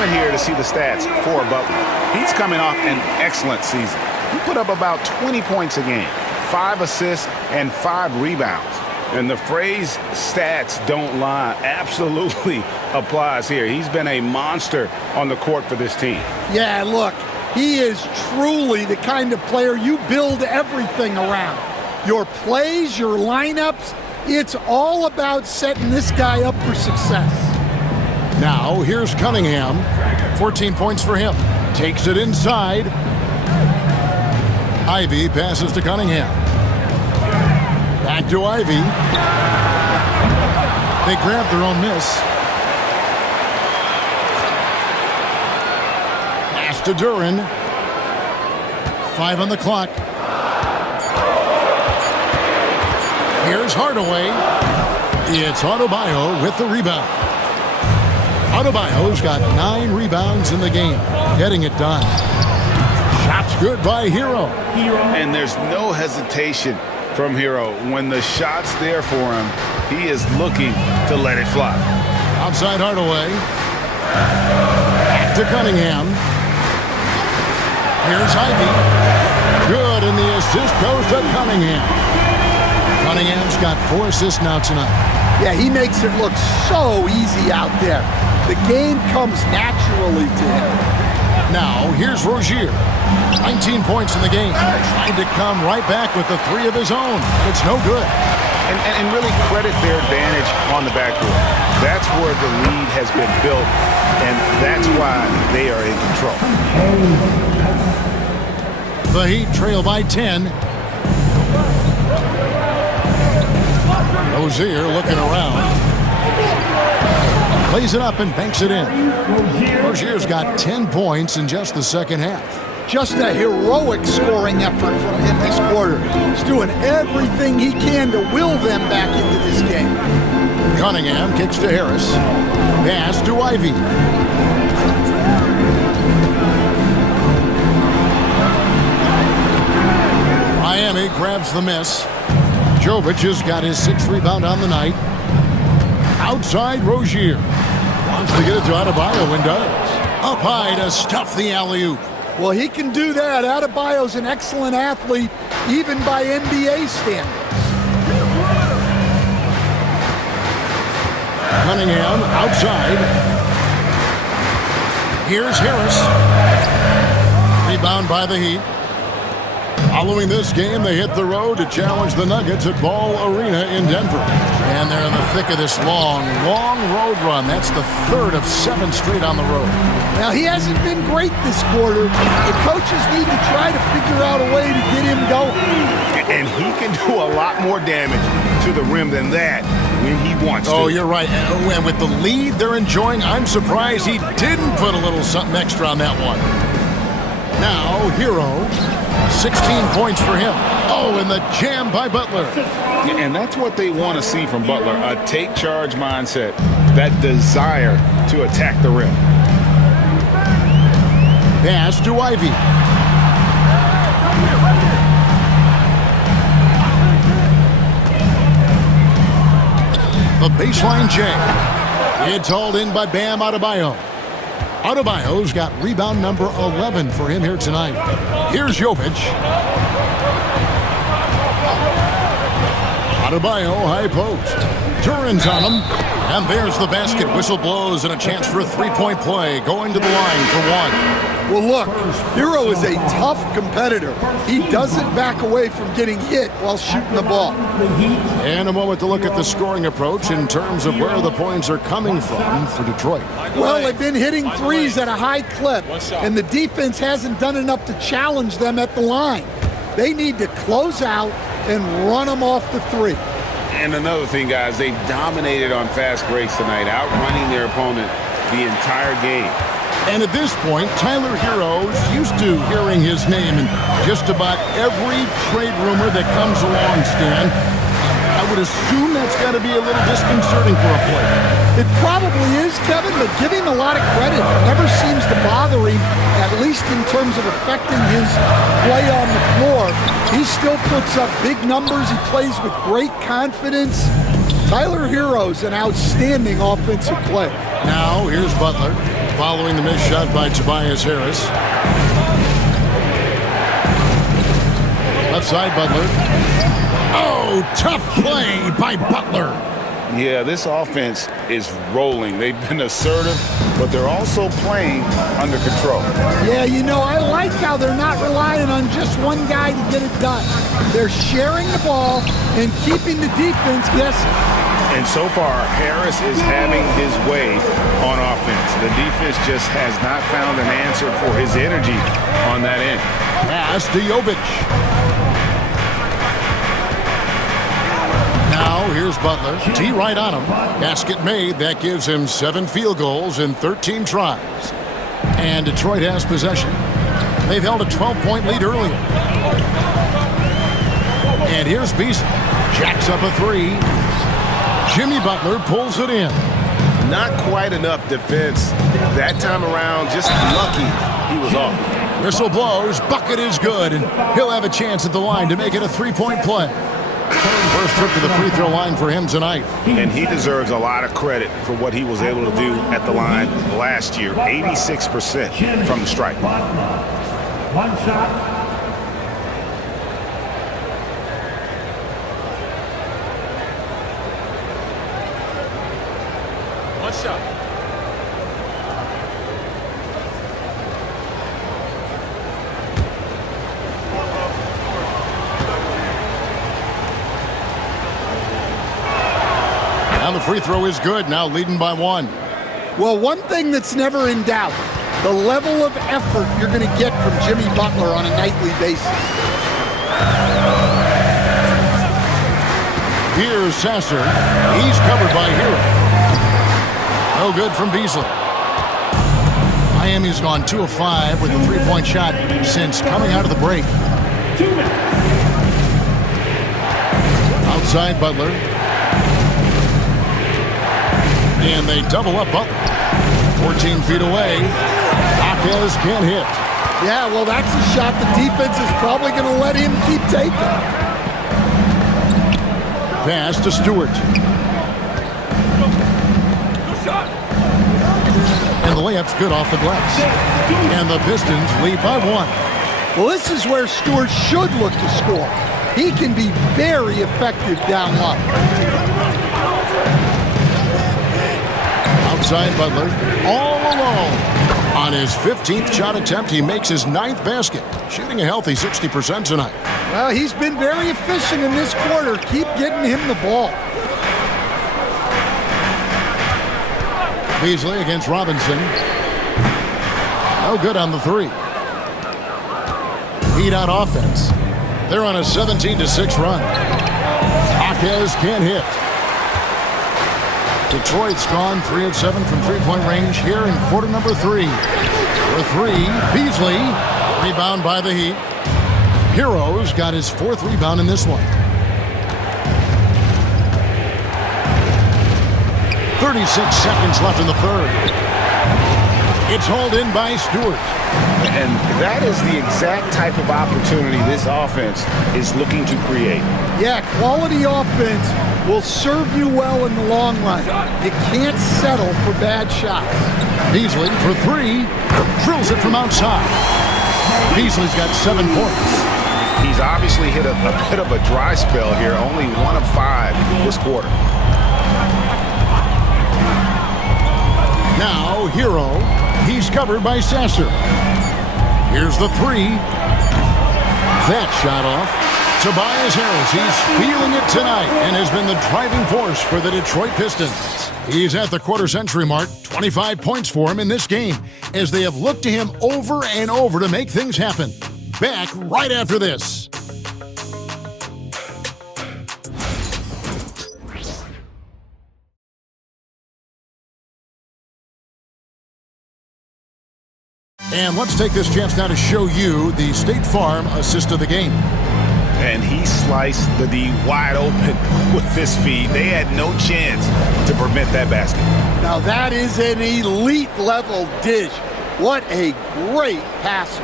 Here to see the stats for Butler. He's coming off an excellent season. He put up about 20 points a game, 5 assists, and 5 rebounds. And the phrase stats don't lie absolutely applies here. He's been a monster on the court for this team. Yeah, look, he is truly the kind of player you build everything around. Your plays, your lineups, it's all about setting this guy up for success. Now, here's Cunningham. 14 points for him. Takes it inside. Ivy passes to Cunningham. Back to Ivy. They grab their own miss. Pass to Duren. 5 on the clock. Here's Hardaway. It's Adebayo with the rebound. Adebayo's got 9 rebounds in the game, getting it done. Shots good by Hero. And there's no hesitation from Hero. When the shot's there for him, he is looking to let it fly. Outside Hardaway. Back to Cunningham. Here's Ivy. Good, and the assist goes to Cunningham. Cunningham's got 4 assists now tonight. Yeah, he makes it look so easy out there. The game comes naturally to him. Now, here's Rozier. 19 points in the game. Trying to come right back with the 3 of his own. It's no good. And really credit their advantage on the backcourt. That's where the lead has been built, and that's why they are in control. The Heat trail by 10. Rozier looking around. Plays it up and banks it in. Rozier's got 10 points in just the second half. Just a heroic scoring effort from him this quarter. He's doing everything he can to will them back into this game. Cunningham kicks to Harris. Pass to Ivy. Miami grabs the miss. Jovic has got his 6th rebound on the night. Outside Rozier. Wants to get it to Adebayo and does. Up high to stuff the alley-oop. Well, he can do that. Adebayo's an excellent athlete, even by NBA standards. Cunningham outside. Here's Harris. Rebound by the Heat. Following this game, they hit the road to challenge the Nuggets at Ball Arena in Denver. And they're in the thick of this long road run. That's the third of 7 straight on the road. Now, he hasn't been great this quarter. The coaches need to try to figure out a way to get him going. And he can do a lot more damage to the rim than that when he wants to. Oh, you're right. And with the lead they're enjoying, I'm surprised he didn't put a little something extra on that one. Now, Hero. 16 points for him. Oh, and the jam by Butler. And that's what they want to see from Butler, a take-charge mindset, that desire to attack the rim. Pass to Ivy. The baseline J. It's hauled in by Bam Adebayo. Adebayo's got rebound number 11 for him here tonight. Here's Jovic. Adebayo, high post. Turin's on him. And there's the basket. Whistle blows and a chance for a three-point play. Going to the line for one. Well, look, Hero is a tough competitor. He doesn't back away from getting hit while shooting the ball. And a moment to look at the scoring approach in terms of where the points are coming from for Detroit. Well, they've been hitting threes at a high clip, and the defense hasn't done enough to challenge them at the line. They need to close out and run them off the three. And another thing, guys, they've dominated on fast breaks tonight, outrunning their opponent the entire game. And at this point, Tyler Hero's used to hearing his name in just about every trade rumor that comes along, Stan. I would assume that's got to be a little disconcerting for a player. It probably is, Kevin, but give him a lot of credit. It never seems to bother him, at least in terms of affecting his play on the floor. He still puts up big numbers. He plays with great confidence. Tyler Hero's an outstanding offensive player. Now, here's Butler, following the missed shot by Tobias Harris. Left side, Butler. Oh, tough play by Butler. Yeah, this offense is rolling. They've been assertive, but they're also playing under control. Yeah, you know, I like how they're not relying on just one guy to get it done. They're sharing the ball and keeping the defense guessing. And so far, Harris is having his way on offense. The defense just has not found an answer for his energy on that end. Pass to Jovic. Now, here's Butler. T right on him. Basket made. That gives him 7 field goals in 13 tries. And Detroit has possession. They've held a 12-point lead earlier. And here's Beasley. Jacks up a 3. Jimmy Butler pulls it in. Not quite enough defense that time around. Just lucky he was off. Whistle blows. Bucket is good. And he'll have a chance at the line to make it a 3-point play. First trip to the free throw line for him tonight. And he deserves a lot of credit for what he was able to do at the line last year. 86% from the stripe. One shot. Now the free throw is good, now leading by 1. Well, one thing that's never in doubt, the level of effort you're going to get from Jimmy Butler on a nightly basis. Here's Sasser. He's covered by Hero. No good from Beasley. Miami's gone 2 of 5 with a 3-point shot since coming out of the break. Outside Butler. And they double up Butler. 14 feet away. Hawkins can't hit. Yeah, well, that's a shot the defense is probably going to let him keep taking. Pass to Stewart. And the layup's good off the glass. And the Pistons lead by 1. Well, this is where Stewart should look to score. He can be very effective down low. Outside Butler, all alone. On his 15th shot attempt, he makes his 9th basket, shooting a healthy 60% tonight. Well, he's been very efficient in this quarter. Keep getting him the ball. Beasley against Robinson. No good on the 3. Heat on offense. They're on a 17-6 run. Jaquez can't hit. Detroit's gone 3 of 7 from three-point range here in quarter number 3. For 3, Beasley. Rebound by the Heat. Heroes got his 4th rebound in this one. 36 seconds left in the 3rd. It's hauled in by Stewart. And that is the exact type of opportunity this offense is looking to create. Yeah, quality offense will serve you well in the long run. You can't settle for bad shots. Beasley for 3. Drills it from outside. Beasley's got 7 points. He's obviously hit a bit of a dry spell here. Only 1 of 5 this quarter. Now, Hero. He's covered by Sasser. Here's the 3. That shot off. Tobias Harris, he's feeling it tonight and has been the driving force for the Detroit Pistons. He's at the quarter-century mark, 25 points for him in this game, as they have looked to him over and over to make things happen. Back right after this. And let's take this chance now to show you the State Farm assist of the game. And he sliced the D wide open with his feet. They had no chance to prevent that basket. Now that is an elite level dish. What a great passer.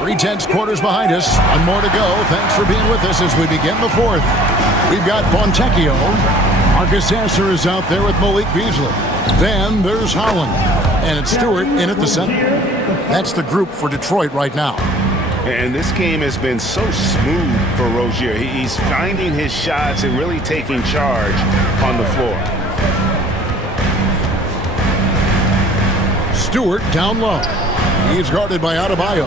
3/10 quarters behind us. 1 more to go. Thanks for being with us as we begin the 4th. We've got Fontecchio. Marcus Sasser is out there with Malik Beasley. Then there's Holland. And it's Stewart in at the center. That's the group for Detroit right now. And this game has been so smooth for Rozier. He's finding his shots and really taking charge on the floor. Stewart down low. He's guarded by Adebayo.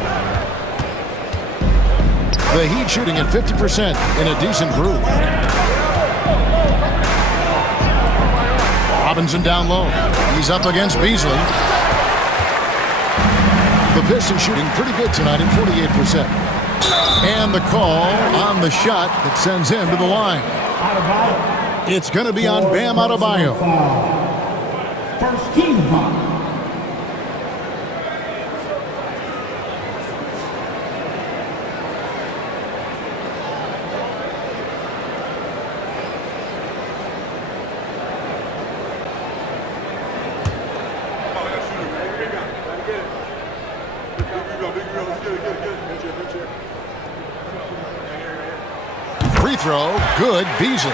The Heat shooting at 50% in a decent groove. Robinson down low. He's up against Beasley. The Pistons shooting pretty good tonight at 48%. And the call on the shot that sends him to the line. It's going to be on Bam Adebayo. First team foul. Free throw, good, Beasley.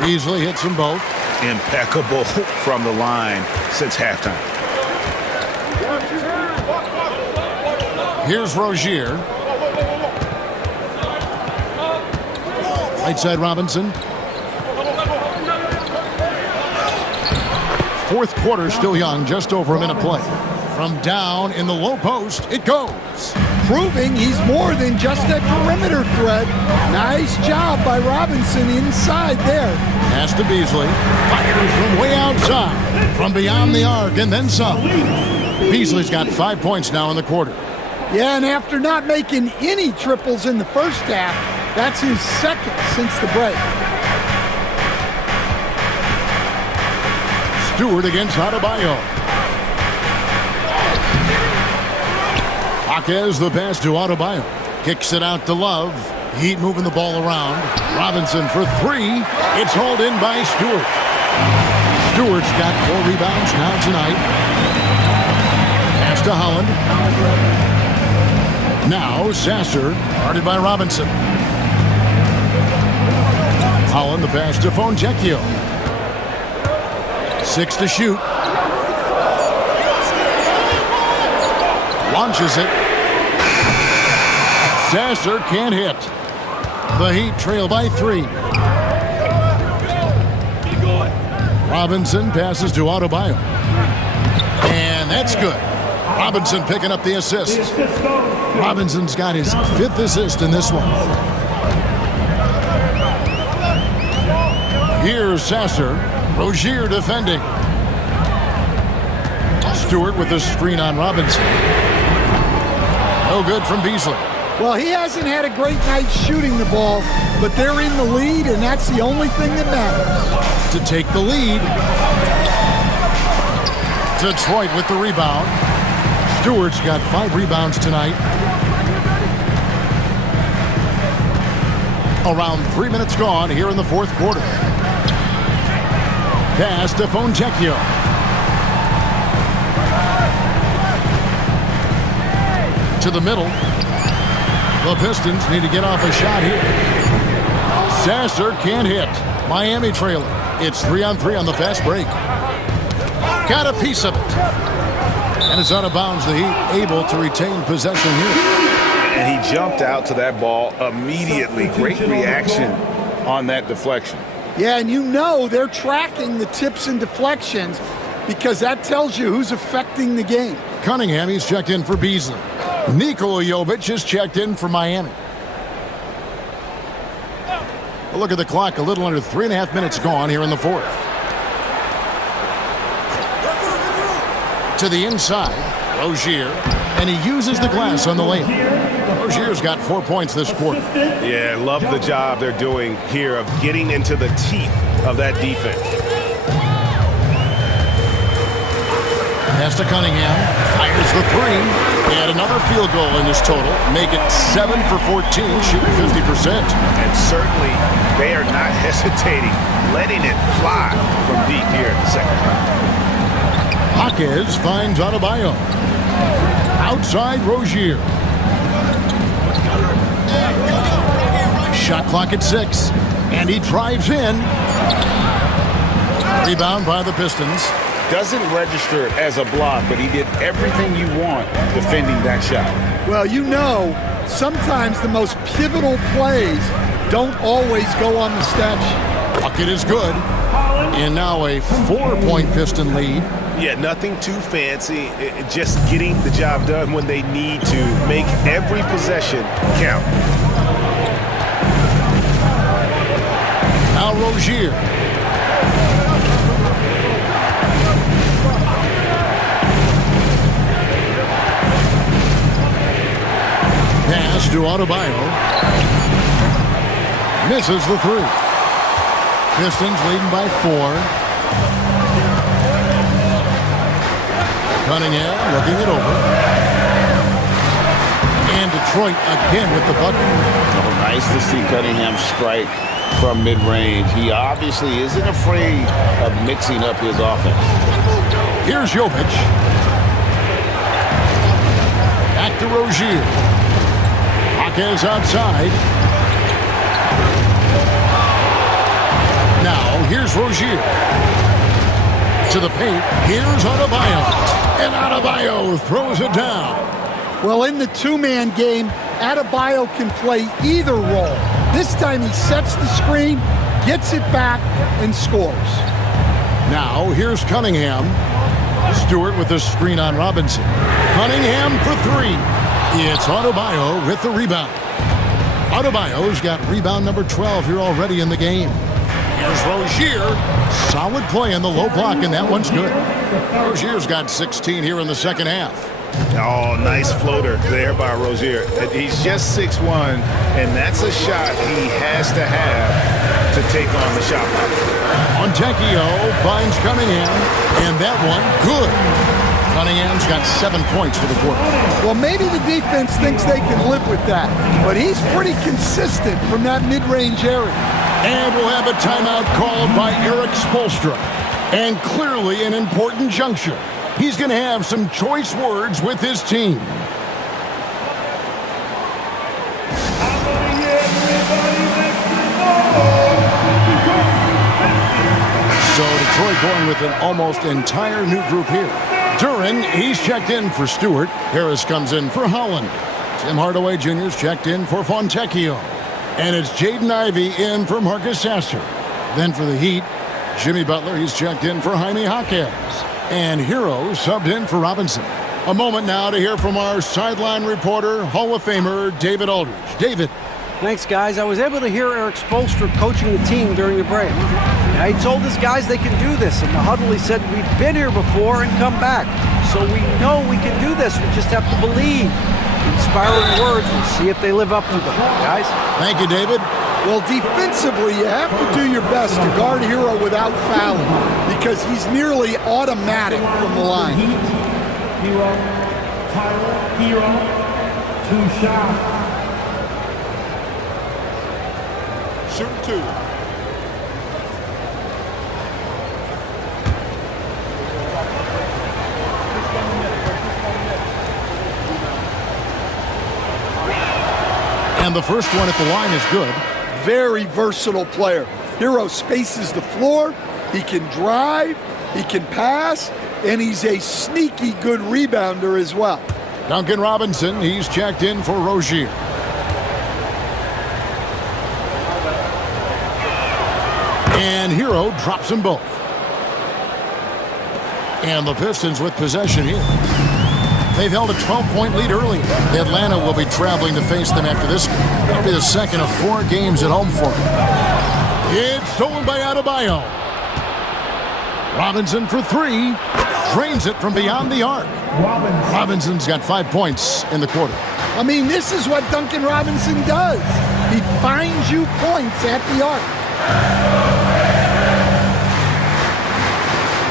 Beasley hits them both. Impeccable from the line since halftime. Here's Rozier. Right side Robinson. 4th quarter still young, just over a minute play. From down in the low post, it goes. Proving he's more than just a perimeter threat. Nice job by Robinson inside there. Pass to Beasley. Fires from way outside. From beyond the arc and then some. Beasley's got 5 points now in the quarter. Yeah, and after not making any triples in the first half, that's his 2nd since the break. Stewart against Adebayo. Jaquez the pass to Adebayo. Kicks it out to Love. Heat moving the ball around. Robinson for three. It's hauled in by Stewart. Stewart's got 4 rebounds now tonight. Pass to Holland. Now Sasser, guarded by Robinson. Holland, the pass to Fontecchio. 6 to shoot. Launches it. Sasser can't hit. The Heat trail by 3. Robinson passes to Adebayo. And that's good. Robinson picking up the assist. Robinson's got his 5th assist in this one. Here's Sasser. Rozier defending. Stewart with the screen on Robinson. No good from Beasley. Well, he hasn't had a great night shooting the ball, but they're in the lead, and that's the only thing that matters. To take the lead. Detroit with the rebound. Stewart's got 5 rebounds tonight. Around 3 minutes gone here in the 4th quarter. Pass to Fontecchio. To the middle. The Pistons need to get off a shot here. Sasser can't hit. Miami trailing. It's 3-on-3 on the fast break. Got a piece of it. And it's out of bounds. The Heat able to retain possession here. And he jumped out to that ball immediately. Great reaction on that deflection. Yeah, and you know they're tracking the tips and deflections because that tells you who's affecting the game. Cunningham, he's checked in for Beasley. Nikola Jovic is checked in for Miami. A look at the clock, a little under 3.5 minutes gone here in the 4th. To the inside, Rozier, and he uses the glass on the layup. Rozier's got 4 points this quarter. Yeah, love the job they're doing here of getting into the teeth of that defense. Pass to Cunningham, fires the 3. And another field goal in this total. Make it 7 for 14, shooting 50%. And certainly they are not hesitating, letting it fly from deep here in the second half. Jaquez finds Adebayo. Outside Rozier. Shot clock at 6. And he drives in. Rebound by the Pistons. Doesn't register as a block, but he did everything you want defending that shot. Well, you know, sometimes the most pivotal plays don't always go on the stat sheet. Bucket is good. And now a 4-point Piston lead. Yeah, nothing too fancy. Just getting the job done when they need to. Make every possession count. Now Rozier. Pass to Adebayo. Misses the 3. Pistons leading by 4. Cunningham looking it over. And Detroit again with the bucket. Oh, nice to see Cunningham strike from mid-range. He obviously isn't afraid of mixing up his offense. Here's Jovic. Back to Rozier. Jaquez outside. Now, here's Rozier. To the paint. Here's Adebayo. And Adebayo throws it down. Well, in the 2-man game, Adebayo can play either role. This time he sets the screen, gets it back, and scores. Now, here's Cunningham. Stewart with the screen on Robinson. Cunningham for 3. It's Adebayo with the rebound. Adebayo's got rebound number 12 here already in the game. Here's Rozier. Solid play in the low block, and that one's good. Rozier's got 16 here in the second half. Oh, nice floater there by Rozier. He's just 6'1", and that's a shot he has to have to take on the shot clock. Fontecchio finds Cunningham, and that one good. Cunningham's got 7 points for the quarter. Well, maybe the defense thinks they can live with that, but he's pretty consistent from that mid-range area. And we'll have a timeout called by Eric Spoelstra. And clearly an important juncture. He's going to have some choice words with his team. So Detroit going with an almost entire new group here. Duran, he's checked in for Stewart. Harris comes in for Holland. Tim Hardaway Jr.'s checked in for Fontecchio. And it's Jaden Ivey in for Marcus Sasser. Then for the Heat, Jimmy Butler, he's checked in for Jaime Jaquez. And Hero subbed in for Robinson. A moment now to hear from our sideline reporter, Hall of Famer David Aldridge. David. Thanks, guys. I was able to hear Eric Spoelstra coaching the team during the break. He told his guys they can do this. In the huddle, he said, we've been here before and come back. So we know we can do this. We just have to believe. Inspiring words. We'll see if they live up to them, guys. Thank you, David. Well, defensively, you have to do your best to guard Hero without fouling because he's nearly automatic from the line. Hero, Tyler, Hero, 2 shots. Shoot 2. And the first one at the line is good. Very versatile player. Hero spaces the floor. He can drive. He can pass. And he's a sneaky good rebounder as well. Duncan Robinson, he's checked in for Rozier. And Hero drops them both. And the Pistons with possession here. They've held a 12-point lead early. Atlanta will be traveling to face them after this game. It'll be the second of 4 games at home for them. It's stolen by Adebayo. Robinson for 3. Drains it from beyond the arc. Robinson's got 5 points in the quarter. I mean, this is what Duncan Robinson does. He finds you points at the arc.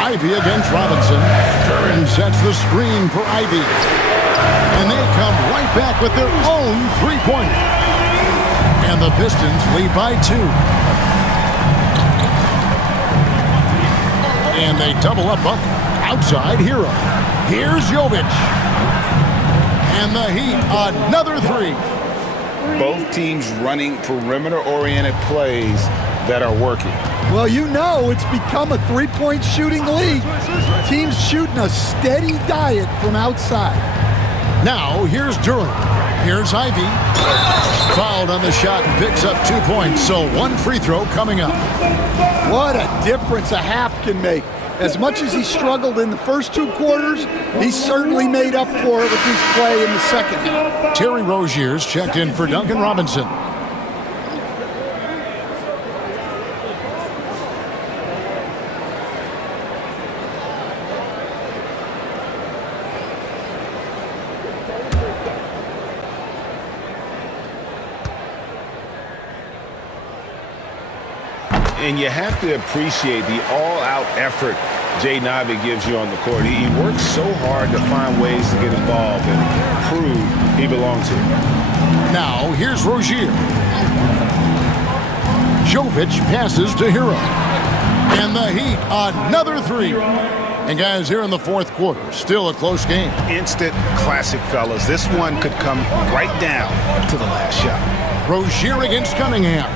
Ivey against Robinson. Duran sets the screen for Ivey. And they come right back with their own 3-pointer. And the Pistons lead by 2. And they double up outside Hero. Here's Jovic. And the Heat, another 3. Both teams running perimeter-oriented plays that are working. Well, you know it's become a 3-point shooting league. Teams shooting a steady diet from outside. Now, here's Duran. Here's Ivey. Fouled on the shot and picks up 2 points, so 1 free throw coming up. What a difference a half can make. As much as he struggled in the first 2 quarters, he certainly made up for it with his play in the second half. Terry Rozier's checked in for Duncan Robinson. And you have to appreciate the all-out effort Jaden Ivey gives you on the court. He works so hard to find ways to get involved and prove he belongs here. Now, here's Rozier. Jovic passes to Hero. And the Heat, another 3. And guys, here in the 4th quarter, still a close game. Instant classic, fellas. This one could come right down to the last shot. Rozier against Cunningham.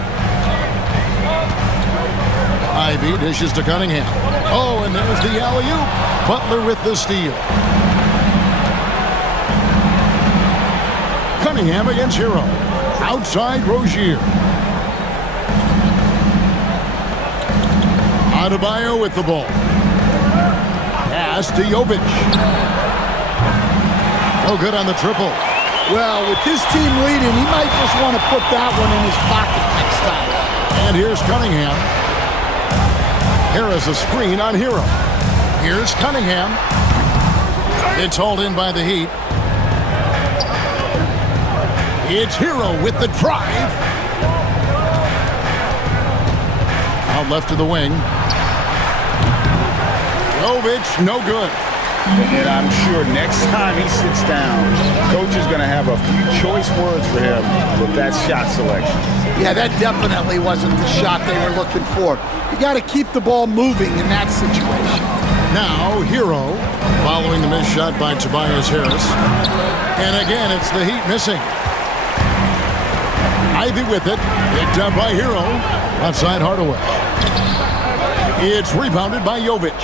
Ivey dishes to Cunningham. Oh, and there's the alley-oop. Butler with the steal. Cunningham against Hero. Outside Rozier. Adebayo with the ball. Pass to Jovic. No good on the triple. Well, with his team leading, he might just want to put that one in his pocket next time. And here's Cunningham. Harris a screen on Hero. Here's Cunningham. It's hauled in by the Heat. It's Hero with the drive. Out left to the wing. Jovic, no good. And I'm sure next time he sits down, coach is going to have a few choice words for him with that shot selection. Yeah, that definitely wasn't the shot they were looking for. You got to keep the ball moving in that situation. Now, Hero, following the missed shot by Tobias Harris. And again, it's the Heat missing. Ivy with it, picked up by Hero. Left side Hardaway. It's rebounded by Jovic.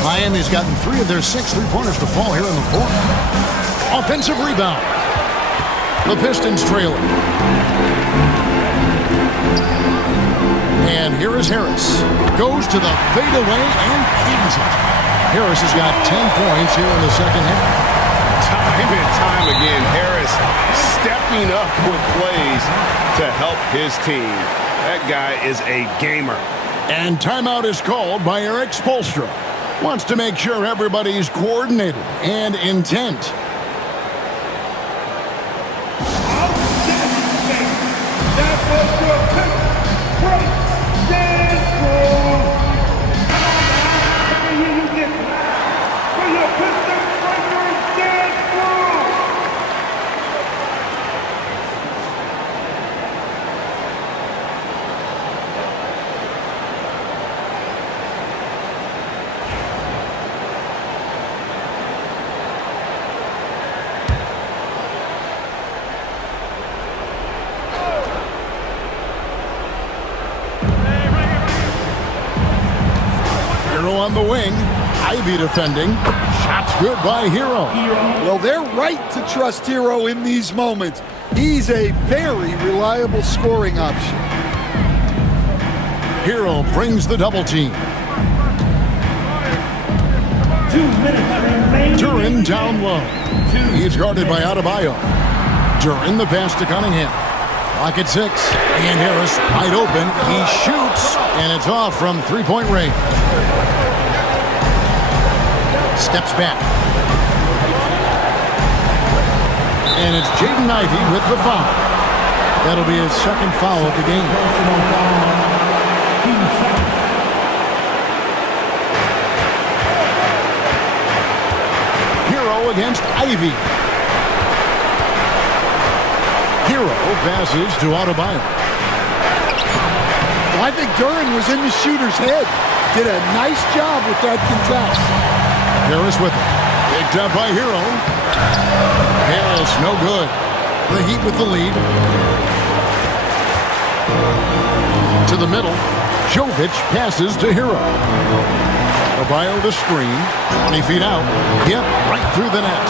Miami's gotten 3 of their 6 3-pointers to fall here in the fourth. Offensive rebound. The Pistons trailing. And here is Harris. Goes to the fadeaway and cans it. Harris has got 10 points here in the second half. Time and time again, Harris stepping up with plays to help his team. That guy is a gamer. And timeout is called by Eric Spoelstra. Wants to make sure everybody's coordinated and intent. That was your pick. Great dance move. Let me hear you get for your Pistons breakers dance move. Hero on the wing. Ivy defending. Shots good by Hero. Well, they're right to trust Hero in these moments. He's a very reliable scoring option. Hero brings the double team. 2 minutes remaining. Duran down low. He's guarded by Adebayo. Duran the pass to Cunningham. Clock at 6. And Harris wide open. He shoots. And it's off from 3-point range. Steps back. And it's Jaden Ivey with the foul. That'll be his second foul of the game. Hero against Ivy. Hero passes to Adebayo. I think Duran was in the shooter's head. Did a nice job with that contest. Harris with it. Picked up by Hero. Harris, no good. The Heat with the lead. To the middle. Jovic passes to Hero. Adebayo the screen. 20 feet out. Yep, right through the net.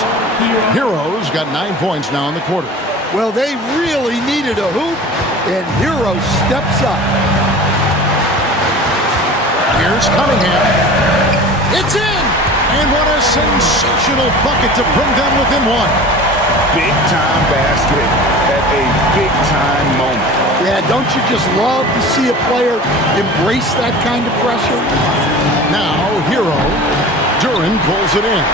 Hero's got 9 points now in the quarter. Well, they really needed a hoop, and Hero steps up. Here's Cunningham. It's in! And what a sensational bucket to bring them within one. Big-time basket at a big-time moment. Yeah, don't you just love to see a player embrace that kind of pressure? Now, Hero. Duran pulls it in.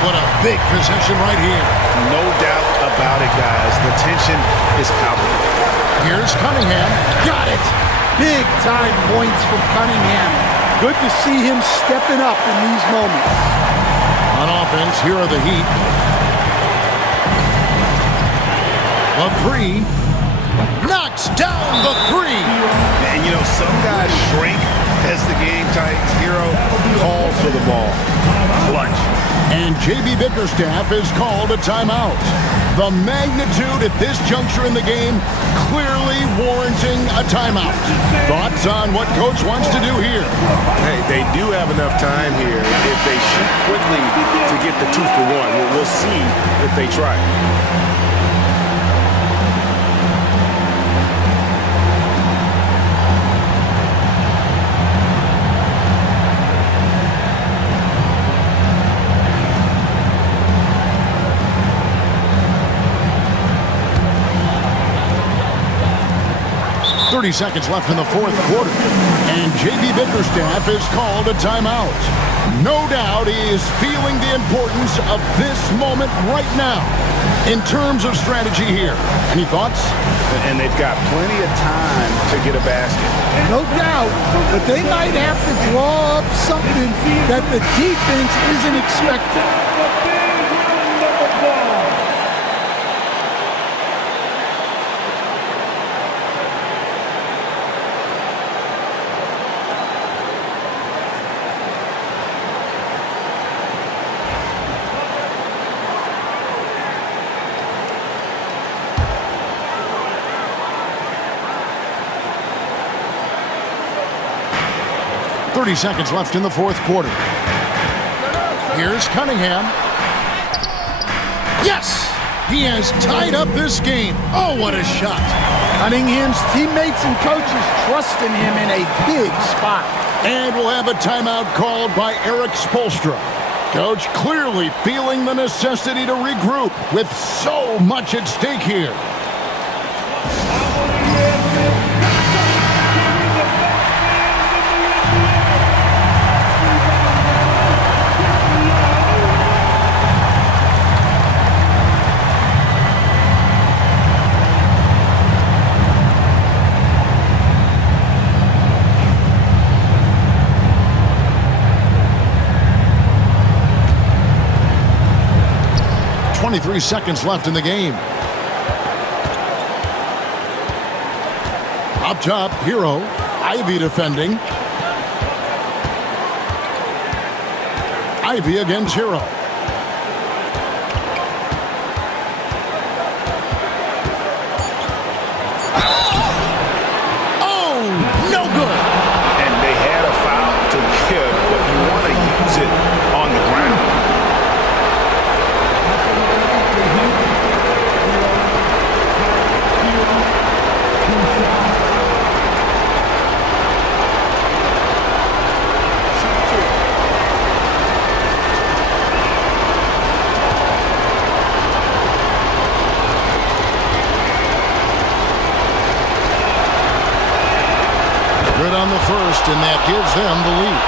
What a big possession right here. No doubt about it, guys. The tension is palpable. Here's Cunningham. Got it! Big-time points from Cunningham. Good to see him stepping up in these moments. On offense, here are the Heat. A three. Knocks down the three. And, you know, some guys shrink as the game tightens. Hero calls for the ball. Clutch. And J.B. Bickerstaff has called a timeout. The magnitude at this juncture in the game clearly warranting a timeout. Thoughts on what Coach wants to do here? Hey, they do have enough time here if they shoot quickly to get the 2 for 1. We'll see if they try. 30 seconds left in the fourth quarter. And J.B. Bickerstaff has called a timeout. No doubt he is feeling the importance of this moment right now in terms of strategy here. Any thoughts? And they've got plenty of time to get a basket. No doubt, but they might have to draw up something that the defense isn't expecting. 30 seconds left in the fourth quarter. Here's Cunningham. Yes! He has tied up this game. Oh, what a shot. Cunningham's teammates and coaches trusting him in a big spot. And we'll have a timeout called by Eric Spoelstra. Coach clearly feeling the necessity to regroup with so much at stake here. Three seconds left in the game. Up top, Hero. Ivy defending. Ivy against Hero. Oh, no good. And they had a foul to give, but you want to use it on the ground. Good on the first, and that gives them the lead.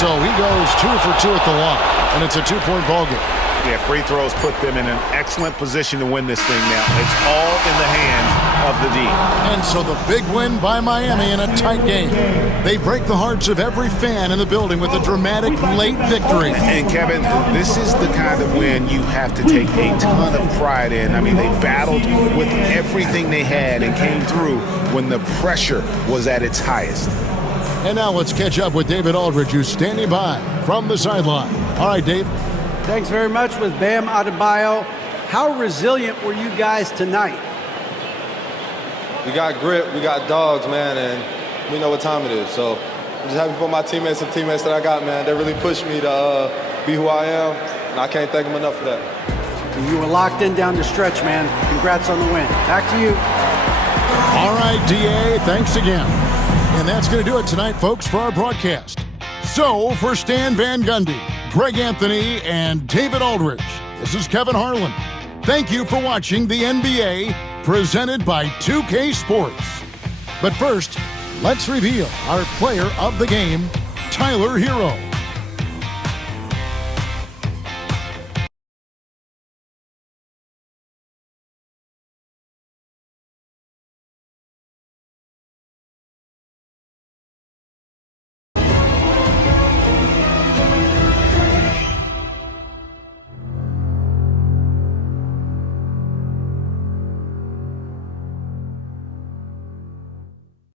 So he goes 2 for 2 at the line, and it's a 2-point ball game. Yeah, free throws put them in an excellent position to win this thing now. It's all in the hands of the D. And so the big win by Miami in a tight game. They break the hearts of every fan in the building with a dramatic late victory. And Kevin, this is the kind of win you have to take a ton of pride in. I mean, they battled with everything they had and came through when the pressure was at its highest. And now let's catch up with David Aldridge, who's standing by from the sideline. All right, Dave. Thanks very much with Bam Adebayo. How resilient were you guys tonight? We got grit, we got dogs, man, and we know what time it is. So I'm just happy for my teammates and teammates that I got, man. They really pushed me to be who I am, and I can't thank them enough for that. You were locked in down the stretch, man. Congrats on the win. Back to you. All right, DA, thanks again. And that's going to do it tonight, folks, for our broadcast. So, for Stan Van Gundy, Greg Anthony, and David Aldridge, this is Kevin Harlan. Thank you for watching the NBA presented by 2K Sports. But first, let's reveal our player of the game, Tyler Hero.